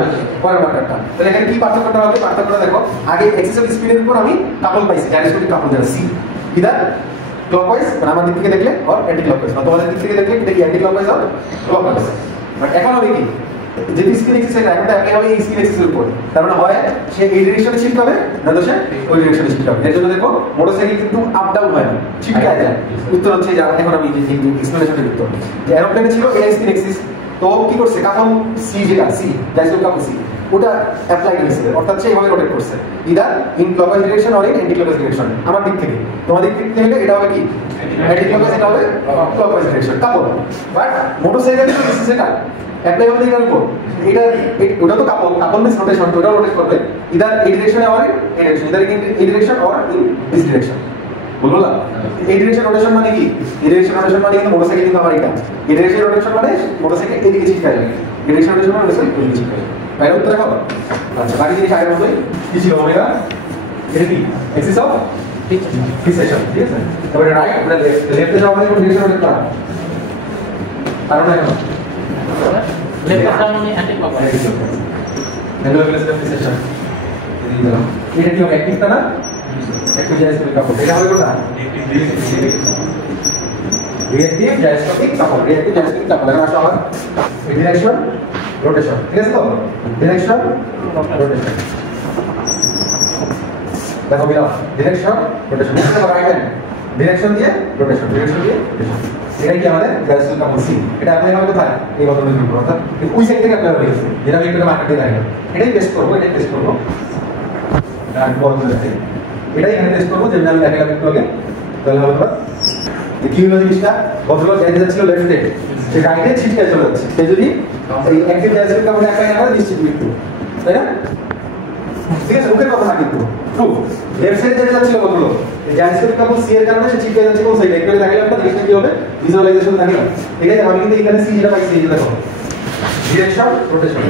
পরের মার্কারটা তাহলে এখানে কি পার্থক্যটা হবে পার্থক্যটা দেখো আগে এক্সিস অফ স্পিনের উপর আমি কাপল পাইছি জাইরোস্কোপিক কাপল যেটা সি কিদা ক্লকওয়াইজ মানে আমার দিক থেকে দেখলে আর অ্যান্টি ক্লকওয়াইজ মানে তোমাদের দিক থেকে দেখলে এটা কি অ্যান্টি ক্লকওয়াইজ আর ক্লকওয়াইজ বাট এখন হবে কি যে স্পিন এক্সিস এটা এখন এটা হবে এই স্পিন এক্সিসের উপর তার মানে হয় সে এই ডিরেকশনে শিফট হবে না তো সে ওই ডিরেকশনে শিফট হবে এর জন্য দেখো মোটরসাইকেল কিন্তু আপ ডাউন হয় না ছিটকায় যায় উত্তর হচ্ছে যে এখন আমি যে এক্সপ্লেনেশনটা দিতে যে এরোপ্লেনে ছিল এই স্পিন এক্সিস তো কি করছে কাপল সি যেটা সি জাইস্কোপিক কাপল সি ওটা অ্যাপ্লাই করেছে অর্থাৎ সে এইভাবে রোটেট করছে either in clockwise direction or in anti clockwise direction আমার দিক থেকে তোমার দিক থেকে হলে এটা হবে কি অ্যান্টি ক্লকওয়াইজ এটা হবে ক্লকওয়াইজ ডিরেকশন কাপল বাট মোটরসাইকেলে তো দিস সেটা অ্যাপ্লাই হবে এটার উপর এটা ওটা তো কাপল মিন্স রোটেশন ওটা রোটেট করবে ইদার এই ডিরেকশনে অর এই ডিরেকশন ইদার ইন এই direction or in this direction বলবো না এই ডিরেকশন রোটেশন মানে কি এই ডিরেকশন রোটেশন মানে কিন্তু মোটরসাইকেল কিন্তু আমার এটা এই ডিরেকশন রোটেশন মানে মোটরসাইকেল এদিকে ছিটকায় যাবে ডিরেকশন রোটেশন মানে মোটরসাইকেল এদিকে ছিটকায় যাবে তাই উত্তর হবে আচ্ছা বাকি জিনিস আগের মতোই কি ছিল ওমেগা এটা কি এক্সিস অফ ফিক্সেশন ঠিক আছে তবে রাইট আমরা লেফটে যাওয়া মানে কোন ডিরেকশন রোটেট করা কারণ না কেন লেফট সাইড মানে anti clockwise angular velocity of fixation এটা কি হবে অ্যাক্টিভটা না একটু জাইস্কোপিক কাপল এটা হবে কোনটা রিঅ্যাক্টিভ জাইস্কোপিক কাপল রিঅ্যাক্টিভ জাইস্কোপিক কাপল এটা আসলে আবার ডিরেকশন রোটেশন ঠিক আছে তো ডিরেকশন রোটেশন দেখো বিলা ডিরেকশন রোটেশন এটা রাইট হ্যান্ড ডিরেকশন দিয়ে রোটেশন ডিরেকশন দিয়ে এটা কি আমাদের জাইস্কোপিক কাপল সি এটা অ্যাপ্লাই হবে কোথায় এই বদলের উপর অর্থাৎ ওই সাইড থেকে অ্যাপ্লাই হয়েছে যেটা আমি একটু মার্কেটে দেখাই এটাই টেস্ট করব এটাই টেস্ট করব আর বদলের থেকে এটাই এখানে টেস্ট করব যেটা আমি দেখালাম একটু আগে তাহলে হবে কি হলো জিনিসটা ভদ্রলোক যাইতে যাচ্ছিল লেফটে সে গাড়িতে ছিটকে চলে যাচ্ছে সে যদি এই অ্যাক্টিভ জাইস্কোপিক কাপল অ্যাপ্লাই না করে নিশ্চিত মৃত্যু তাই না ঠিক আছে মুখের কথা না কিন্তু ট্রু লেফট সাইড যেতে যাচ্ছিল ভদ্রলোক এই জাইস্কোপিক কাপল সি এর কারণে সে ছিটকে যাচ্ছে কোন সাইডে একটু দেখাইলাম না জিনিসটা কি হবে ভিজুয়ালাইজেশন দেখাইলাম ঠিক আছে আমি কিন্তু এখানে সি যেটা পাইছি এই দেখো ডিরেকশন রোটেশন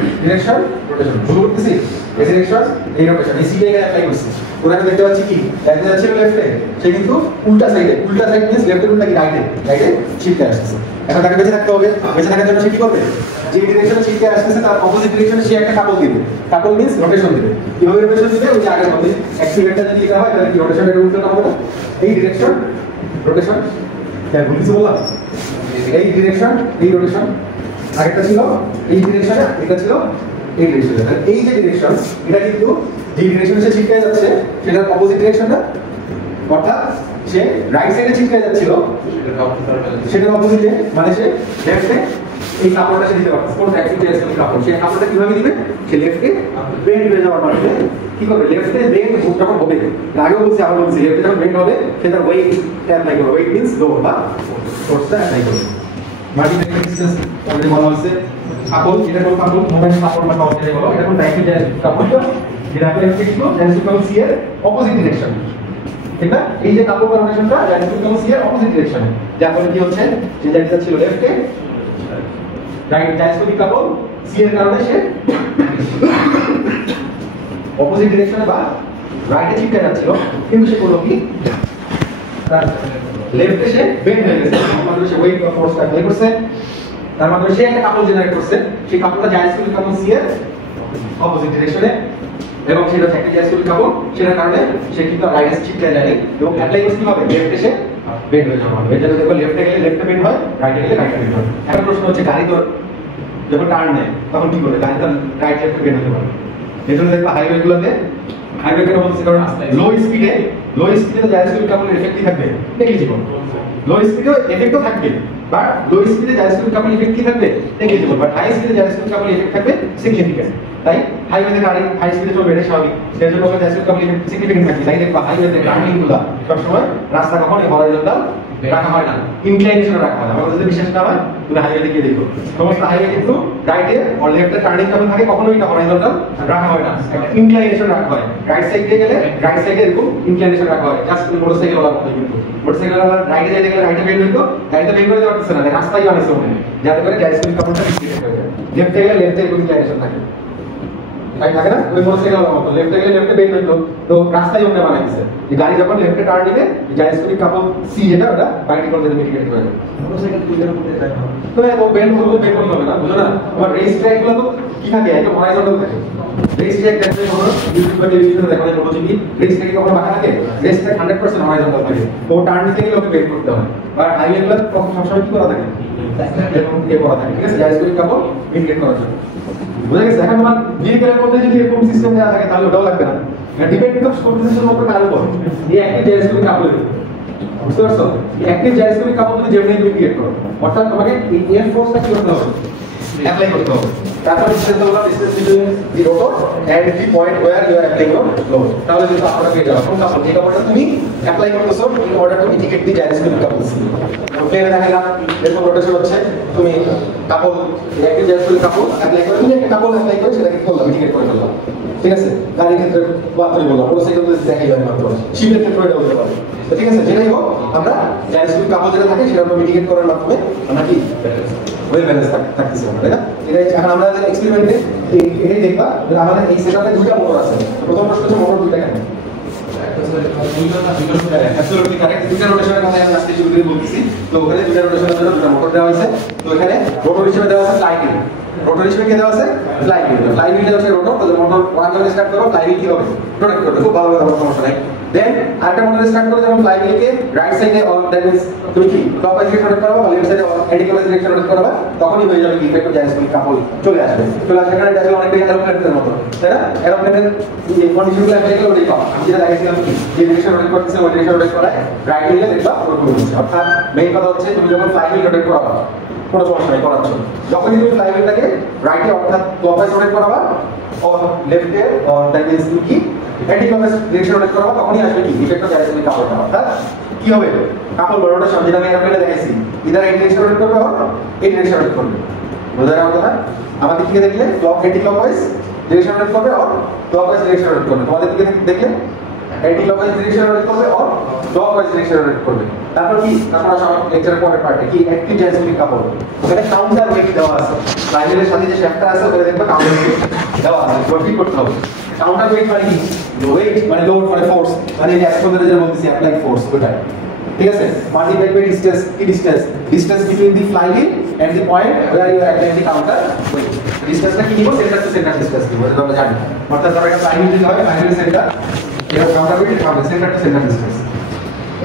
বুঝতে পারতেছি এই ডিরেকশন এই রোটেশন এই সিকে এখানে অ্যাপ্লাই করছি ওরা দেখতে পাচ্ছি কি যাইতে যাচ্ছে লেফটে সে কিন্তু উল্টা সাইড মিন্স লেফটের উল্টা কি রাইটে ছিটকে আসছে এখন তাকে বেঁচে থাকতে হবে বেঁচে থাকার জন্য সে কি করবে যে ডিরেকশনে ছিটকে আসছে তার অপোজিট ডিরেকশনে সে একটা কাপল দিবে কাপল মিন্স রোটেশন দিবে কিভাবে রোটেশন দিবে ওই যে আগের মতো অ্যাক্সিলেটরটা যদি এটা হয় তাহলে কি রোটেশনের উল্টোটা হবে এই ডিরেকশন রোটেশন হ্যাঁ বুঝতে বললাম এই ডিরেকশন এই রোটেশন আরেকটা ছিল এই ডিরেকশনে এটা ছিল এই ডিরেকশনে এই যে ডিরেকশন এটা কিন্তু যে ডিরেকশনে সে ছিটকে যাচ্ছে সেটার অপোজিট ডিরেকশন না অর্থাৎ সে রাইট সাইডে ছিটকে যাচ্ছিল সেটার অপোজিটে মানে সে লেফটে এই কাপড়টা সে দিতে পারছে কোন অ্যাক্টিভ জাইস্কোপিক কাপড় সে কাপড়টা কিভাবে দিবে সে লেফটে বেন্ড হয়ে যাওয়ার মাধ্যমে কি করবে লেফটে বেন্ড যখন হবে আগেও বলছি আবার বলছি লেফটে যখন বেন্ড হবে সেটা ওয়েট অ্যাপ্লাই করবে ওয়েট মিন্স লোড বা ফোর্সটা অ্যাপ্লাই করবে মার্টিন রেজিস্ট্যান্স অলরেডি বলা হয়েছে কাপড় এটা কোন কাপড় মোমেন্ট কাপড় বা কাপড় যেটা বলো এটা কোন ডাইরেক্ট জাইস্কোপিক কাপড় যেটা অ্যাপ্লাই করছিল জাইস্কোপিক কাপড় সি এর অপোজিট ডিরেকশন ঠিক না এই যে কাপড় রোটেশনটা জাইস্কোপিক কাপড় সি এর অপোজিট ডিরেকশনে যার ফলে কি হচ্ছে যে জায়গাটা ছিল লেফটে রাইট জাইস্কোপিক কাপড় সি এর কারণে সে অপোজিট ডিরেকশনে বা রাইটে ছিটকে যাচ্ছিল কিন্তু সে করলো কি লেফটে সে বেন্ড হয়ে গেছে মানে সে ওয়েট বা ফোর্স অ্যাপ্লাই করছে তার মানে সে একটা কাপল জেনারেট করছে সেই কাপলটা জাইস্কোপিক কাপল সি এর অপোজিট ডিরেকশনে এবং সেটা একটা জাইস্কোপিক কাপল সেটার কারণে সে কিন্তু রাইটে ছিটকে যায় এবং অ্যাপ্লাই করতে হবে লেফটে সে বেন্ড হয়ে যাবে এটা দেখো লেফটে গেলে লেফটে বেন্ড হয় রাইটে গেলে রাইটে বেন্ড হয় এখন প্রশ্ন হচ্ছে গাড়ি তো যখন টার্ন নেয় তখন কি করে গাড়ি তো রাইট লেফটে বেন্ড হতে পারে এজন্য দেখবা হাইওয়েগুলোতে হাইওয়ে কেন বলছে কারণ লো স্পিডে জাইস্কোপিক কাপলের এফেক্ট কি থাকবে নেগলিজিবল লো স্পিডে এফেক্টও থাকবে বাট লো স্পিডে জাইস্কোপিক কাপল এফেক্ট কি থাকবে নেগলিজিবল বাট হাই স্পিডে জাইস্কোপিক কাপল এফেক্ট থাকবে সিগনিফিক্যান্ট তাই হাইওয়েতে গাড়ি হাই স্পিডে চলবে এটা স্বাভাবিক এর জন্য জাইস্কোপিক কাপল এফেক্ট সিগনিফিক্যান্ট থাকবে তাই দেখবা হাইওয়েতে টার্নিংগুলো সবসময় রাস্তা কখনো হরাইজন্টাল রাখা হয় না ইনক্লাইনেশন রাখা হয় আমাদের যদি বিশ্বাস না হয় তুমি হাইওয়েতে গিয়ে দেখো সমস্ত হাইওয়ে কিন্তু রাইটে আর লেফটে টার্নিং যখন থাকে কখনোই এটা হরাইজন্টাল রাখা হয় না একটা ইনক্লাইনেশন রাখা হয় রাইট সাইডে গেলে রাইট সাইডে এরকম ইনক্লাইনেশন রাখা হয় জাস্ট মোটরসাইকেল ওলা মতো কিন্তু মোটরসাইকেল ওলা রাইটে যেতে গেলে রাইটে বেন্ড হইতো গাড়িতে বেন্ড করতে পারতেছে না রাস্তায় বানাইছে মনে যাতে করে জাইস্কোপিক কাপড়টা ডিসক্রিট হয়ে যায় লেফটে গেলে লেফটে এরকম ইনক্লাইনেশন থাকে তাই থাকে না ওই মোটরসাইকেল ওলা মতো লেফটে গেলে লেফটে বেন্ড হইতো তো রাস্তায় ওখানে বানাইছে এই গাড়ি যখন লেফটে টার্ন নিবে জাইস্কোপিক কাপল সি যেটা ওটা পার্টিকল দিয়ে মিটিগেট করে যাবে মোটরসাইকেল দুইটার মধ্যে যায় না তো ও বেন্ড হবে না বুঝো না তোমার রেস ট্র্যাক গুলো তো কি থাকে একটা হরাইজন্টাল থাকে রেস ট্র্যাক দেখতে কোনো ইউটিউব বা টেলিভিশনে দেখানো কোনো জিনিস রেস ট্র্যাক কখনো বাঁকা থাকে রেস ট্র্যাক 100% হরাইজন্টাল থাকে তো টার্ন নিতে গেলে ওকে বেন্ড করতে হয় আর হাইওয়ে গুলো কখন সবসময় কি করা থাকে এরকম দিয়ে করা থাকে ঠিক আছে জাইস্কোপিক কাপল মিটিগেট করার জন্য বুঝা গেছে এখন তোমার ভেহিকেলের মধ্যে যদি এরকম সিস্টেম দেওয়া থাকে তাহলে ওটাও লাগবে না ডিপেন্ড করতেছে উপর কার উপর এই অ্যাক্টিভ জাইস্কোপিক কাপলের বুঝতে পারছো এই অ্যাক্টিভ জাইস্কোপিক কাপল যদি যেমনি তুমি ক্রিয়েট করো অর্থাৎ তোমাকে এই এয়ার ফোর্সটা কি করতে হবে অ্যাপ্লাই করতে হবে। তারপর ডিসটেন্স হলো distance between the rotor and the point where you are applying your load. তাহলে যদি আপনারা পেয়ে যাবেন কোন কাপল, এই কাপলটা তুমি অ্যাপ্লাই করতেছো in order to mitigate the gyroscopic couples. প্লেনে দেখালাম এরকম রোটেশন হচ্ছে, তুমি কাপল একই জাইরোস্কোপিক কাপল অ্যাপ্লাই করে, তুমি একটা কাপল অ্যাপ্লাই করে সেটাকে করলাম মিটিগেট করে ফেললাম, ঠিক আছে। গাড়ির ক্ষেত্রে বাতরি বললাম, পুরো সেগুলো দেখাই যায় মাত্র, শিপের ক্ষেত্রে এটা হতে পারে। তো ঠিক আছে, যেটাই হোক আমরা জাইরোস্কোপিক কাপল যেটা থাকে সেটা আমরা মিটিগেট করার মাধ্যমে আমরা কি ওয়েল ব্যালেন্স থাকতেছি আমরা, তাই না? এটা এখন আমরা যে এক্সপেরিমেন্টে এটাই দেখবা যে আমাদের এই সেটআপে দুটো মোটর আছে। প্রথম প্রশ্ন হচ্ছে মোটর দুইটা কেন? Absolutely correct. দুটো রোটেশনের কথা আমি আজকে শুরু করে বলতেছি। তো ওখানে দুটো রোটেশনের জন্য দুটো মোটর দেওয়া হয়েছে। তো এখানে রোটর হিসেবে দেওয়া আছে ফ্লাইহুইল। রোটর হিসেবে কি দেওয়া আছে? ফ্লাইহুইল। ফ্লাইহুইলটা হচ্ছে রোটর, তাহলে মোটর 1 যখন স্টার্ট করো ফ্লাইহুইল কি হবে? রোটেট করবে, খুব ভালো কথা, সমস্যা নাই। দেন আরেকটা মোটর স্টার্ট করো যখন ফ্লাইহুইলকে রাইট সাইডে অর দ্যাট মিন্স তুমি কি ক্লকওয়াইজ ডিরেকশন রোটেট করবে বা লেফট সাইডে অ্যান্টি ক্লকওয়াইজ ডিরেকশন রোটেট করবে, তখনই হয়ে যাবে কি ইফেক্টিভ জাইরোস্কোপিক কাপল চলে আসবে। এখানে এটা আসলে অনেকটা এরোপ্লেনের মতো, তাই না? এরোপ্লেনের এই কন্ডিশনগুলো অ্যাপ্লাই করলে ওটাই পাবো। আমি যেটা দেখাইছিলাম কি যে ডিরেকশন রোটেট করতেছে ওই ডিরেকশন রোটেট করায় রাইট হুইলে দেখবা ওরকম হচ্ছে। অর্থাৎ মেইন কথা হচ্ছে তুমি যখন ফ্লাইহুইল রোটেট করাবা কোনো সমস্যা নেই করাচ্ছ, যখনই তুমি ফ্লাইহুইলটাকে রাইটে অর্থাৎ ক্লকওয়াইজ রোটেট করাবা অর লেফটে অর দ্যাট মিন্স তুমি কি অ্যান্টি ক্লকওয়াইজ ডিরেকশন রোটেট করাবা, তখনই আসবে কি ইফেক্টিভ জাইরোস্কোপিক কাপলটা। অর্থাৎ কি হবে? কাপল রোটেশন যেটা আমি এরোপ্লেনে দেখাইছি, ইদার এই ডিরেকশন রোটেট করবে অর এই ডিরেকশন রোটেট করবে। বোঝা গেল কথা? আমাদের দিকে দেখলে অ্যান্টি ক্লকওয়াইজ ডিরেকশন রোটেট করবে অর ক্লকওয়াইজ ডিরেকশন রোটেট করবে। তোমাদের দিকে দেখলে অ্যান্টি ক্লকওয়াইজ ডিরেকশন রোটেট করবে অর ক্লকওয়াইজ ডিরেকশন রোটেট করবে। তারপর কি তারপর আসলে লেকচারের পরের পার্টে কি অ্যাক্টিভ জাইরোস্কোপিক কাপল, ওখানে কাউন্টার ওয়েট দেওয়া আছে। ফ্লাইহুইলের সাথে যে শ্যাফটটা আছে ওখানে দেখবে কাউন্টার ওয়েট দেওয়া আছে, ঠিক করতে হবে। কাউন্টার ওয়েট মানে কি? ওয়েট মানে লোড মানে ফোর্স, মানে এই অ্যাস্ট্রোদের যে বলতেছি অ্যাপ্লাই ফোর্স ওটা, ঠিক আছে। মাল্টিপ্লাইড বাই ডিসটেন্স, কি distance? Distance between the flywheel and the point where you are applying the counter weight. ডিসটেন্সটা কি নিব? সেন্টার টু সেন্টার ডিসটেন্স নিব, এটা আমরা জানি। অর্থাৎ ধরো একটা ফ্লাইহুইল দিতে হবে, ফ্লাইহুইল সেন্টার এটা কাউন্টার ওয়েট এটা হবে centre to centre distance.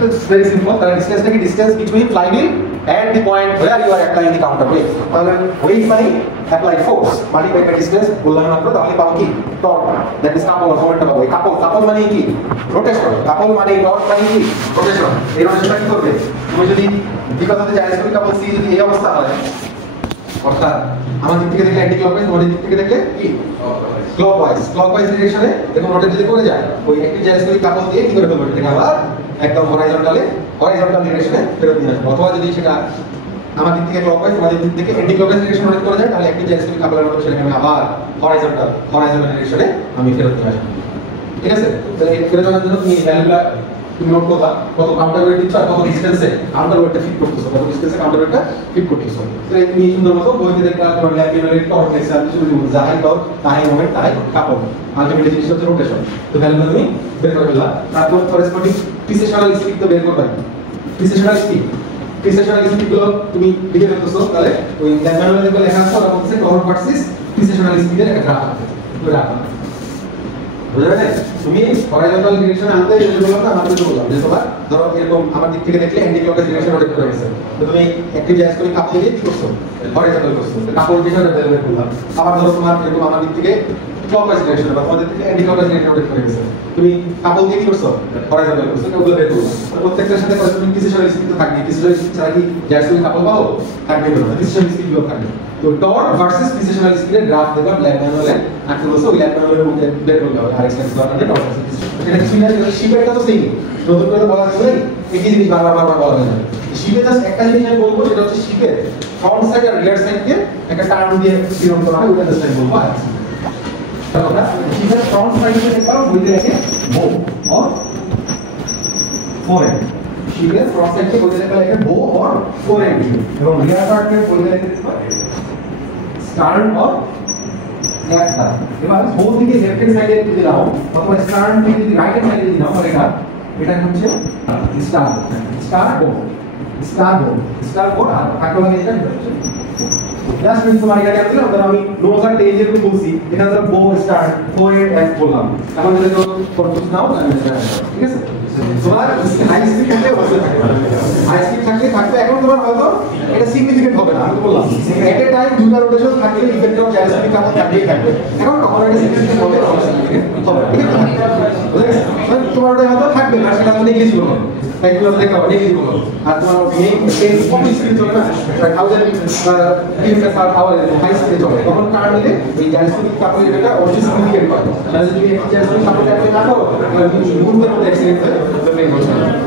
It's very simple. তাহলে ডিসটেন্সটা কি? Distance between flywheel and the point where you are applying the counter weight. তাহলে ওয়েট মানে apply force multiply by distance বললাম মাত্র, তাহলে পাবো কি টর্ক, দ্যাট ইজ কাপল ফর্মেটটা পাবো। এই কাপল মানে কি? রোটেশন। কাপল মানে টর্ক মানে কি? রোটেশন। এই রোটেশনটা কি করবে? তুমি যদি বিকজতে জাইরোস্কোপিক কাপল সি যদি এই অবস্থা হয়, অর্থাৎ আমার দিক থেকে দেখলে অ্যান্টি ক্লকওয়াইজ, তোমাদের দিক থেকে দেখলে কি ক্লকওয়াইজ ডিরেকশনে দেখো রোটেট যদি করে যায়, ওই একটি জাইরোস্কোপিক কাপল দিয়ে কি করে ফেলবে? এটাকে আবার একদম হরাইজন্টাল ডিরেকশনে ফেরত নিয়ে আসবে। অথবা যদি সেটা আমার দিক থেকে ক্লকওয়াইজ, তোমাদের দিক থেকে অ্যান্টি ক্লকওয়াইজ ডিরেকশন রোটেট করে যায়, তাহলে একটি জাইরোস্কোপিক কাপলের মতো সেটাকে আমি আবার হরাইজন্টাল ডিরেকশনে আমি ফেরত নিয়ে আসবো, ঠিক আছে। তাহলে এই ফেরত আনার জন্য তুমি ভ্যালুটা তুমি নোট করবা, কত কাউন্টার ওয়েট দিচ্ছ আর কত ডিসটেন্সে কাউন্টার ওয়েটটা ফিট করতেছো, কত ডিসটেন্সে কাউন্টার ওয়েটটা ফিট করতেছো। তাহলে তুমি সুন্দর মতো বইতে দেখবা তোমার ল্যাপিনারি টর্ক লেকচার শুরু করব, যাই টর্ক তাই মোমেন্ট তাই কাপল, আলটিমেটলি জিনিস হচ্ছে রোটেশন। তো ভ্যালুটা তুমি বের করে ফেললা, তারপর করেসপন্ডিং প্রিসিশনাল স্পিড তো বের করবা। প্রিসিশনাল স্পিড গুলো তুমি লিখে ফেলতেছো, তাহলে ওই ম্যানুয়ালে দেখবে লেখা আছে ওরা বলছে টর্ক ভার্সেস প্রিসিশনাল স্পিডের একটা গ্রাফ আছে, তো রাখা বুঝা গেছে। তুমি হরাইজন্টাল ডিরেকশনে আনতে যেগুলো না আমাদের বললাম যে তোমার ধরো এরকম আমার দিক থেকে দেখলে অ্যান্টি ক্লকওয়াইজ ডিরেকশন রোটেট করে গেছে, তো তুমি অ্যাক্টিভ জাইরোস্কোপিক কাপল দিয়ে কি করছো? হরাইজন্টাল করছো, কাপল ডিরেকশনে বের করলাম। আবার ধরো তোমার এরকম আমার দিক থেকে ক্লকওয়াইজ ডিরেকশনে বা তোমাদের দিক থেকে অ্যান্টি ক্লকওয়াইজ ডিরেকশন রোটেট করে গেছে, তুমি কাপল দিয়ে কি করছো? হরাইজন্টাল করছো, ওগুলো বের করলাম। প্রত্যেকটার সাথে করেসপন্ডিং প্রিসিশনাল স্পিড তো থাকবে, প্রিসিশনাল স্পিড ছাড়া কি জাইরোস্কোপিক কাপল পাবো? থাকবে না, প্রিসিশনাল স্পিড গুলো থাকবে। তো টর্ক ভার্সেস প্রিসিশনাল স্পিডের গ্রাফ দেখো ল্যাব ম্যানুয়ালে আঁকতে বলছো, ওই ল্যাব ম্যানুয়ালের মধ্যে বের করতে হবে। আর এক্সপেন্স করার টর্ক ভার্সেস এটা কিছু না, শিপেরটা তো সেম, নতুন করে বলা যাবে না, একই জিনিস বারবার বলা যায়। শিপে জাস্ট একটা জিনিস আমি বলবো, সেটা হচ্ছে শিপের ফ্রন্ট সাইড আর রিয়ার সাইডকে একটা টার্ম দিয়ে বিরোধ করা হয়, ওটা জাস্ট আমি বলবো। আর আমরা শিপের ফ্রন্ট সাইডে দেখতে পারো বইতে লেখে বো অর ফোরহেড, শিপের ফ্রন্ট সাইডে বইতে লেখে বো অর ফোরহেড, এবং রিয়ার পার্টকে বইতে লেখে স্টার্ন অর একটা। এবার বো থেকে লেফট হ্যান্ড সাইডে যদি নাও অথবা স্টার্ন থেকে যদি রাইট হ্যান্ড সাইডে যদি নাও, এটা হচ্ছে স্টার বো আর কাটো লাগে এটা হচ্ছে জাস্ট আমি তোমার এটা করতে না, আমি নোজার টেইল এর বলছি, এটা ধরো বো স্টার ফোরহেড এস বললাম। এখন যদি তো করতেছ নাও, ঠিক আছে। তোমার হাই স্পিড থাকলে বসে থাকে, হাই স্পিড থাকলে এখন তোমার হয়তো এটা সিগনিফিকেন্ট হবে না, আমি বললাম এট এ টাইম দুটো রোটেশন থাকলে ইফেক্ট অফ জাইরোস্কোপিক কাপল থাকবেই থাকবে। এখন কখন এটা সিগনিফিকেন্ট হবে, ঠিক আছে। তোমার ওটা হয়তো থাকবে না, সেটা আমি নেগলিজিবল হবে। সাইকেল দেখা হবে নেগেটিভ হবে আর তোমার মেইন পেন কত স্পিড চলে না 1000 কিলোমিটার পার আওয়ার হাই স্পিডে চলে তখন কার নিলে এই গ্যাসোলিক কাপড়ের এটা অতি সিগনিফিকেন্ট হয় তাহলে যদি গ্যাসোলিক কাপড় অ্যাপ্লাই না করো তাহলে কিন্তু মুহূর্তের মধ্যে অ্যাক্সিডেন্ট হয়ে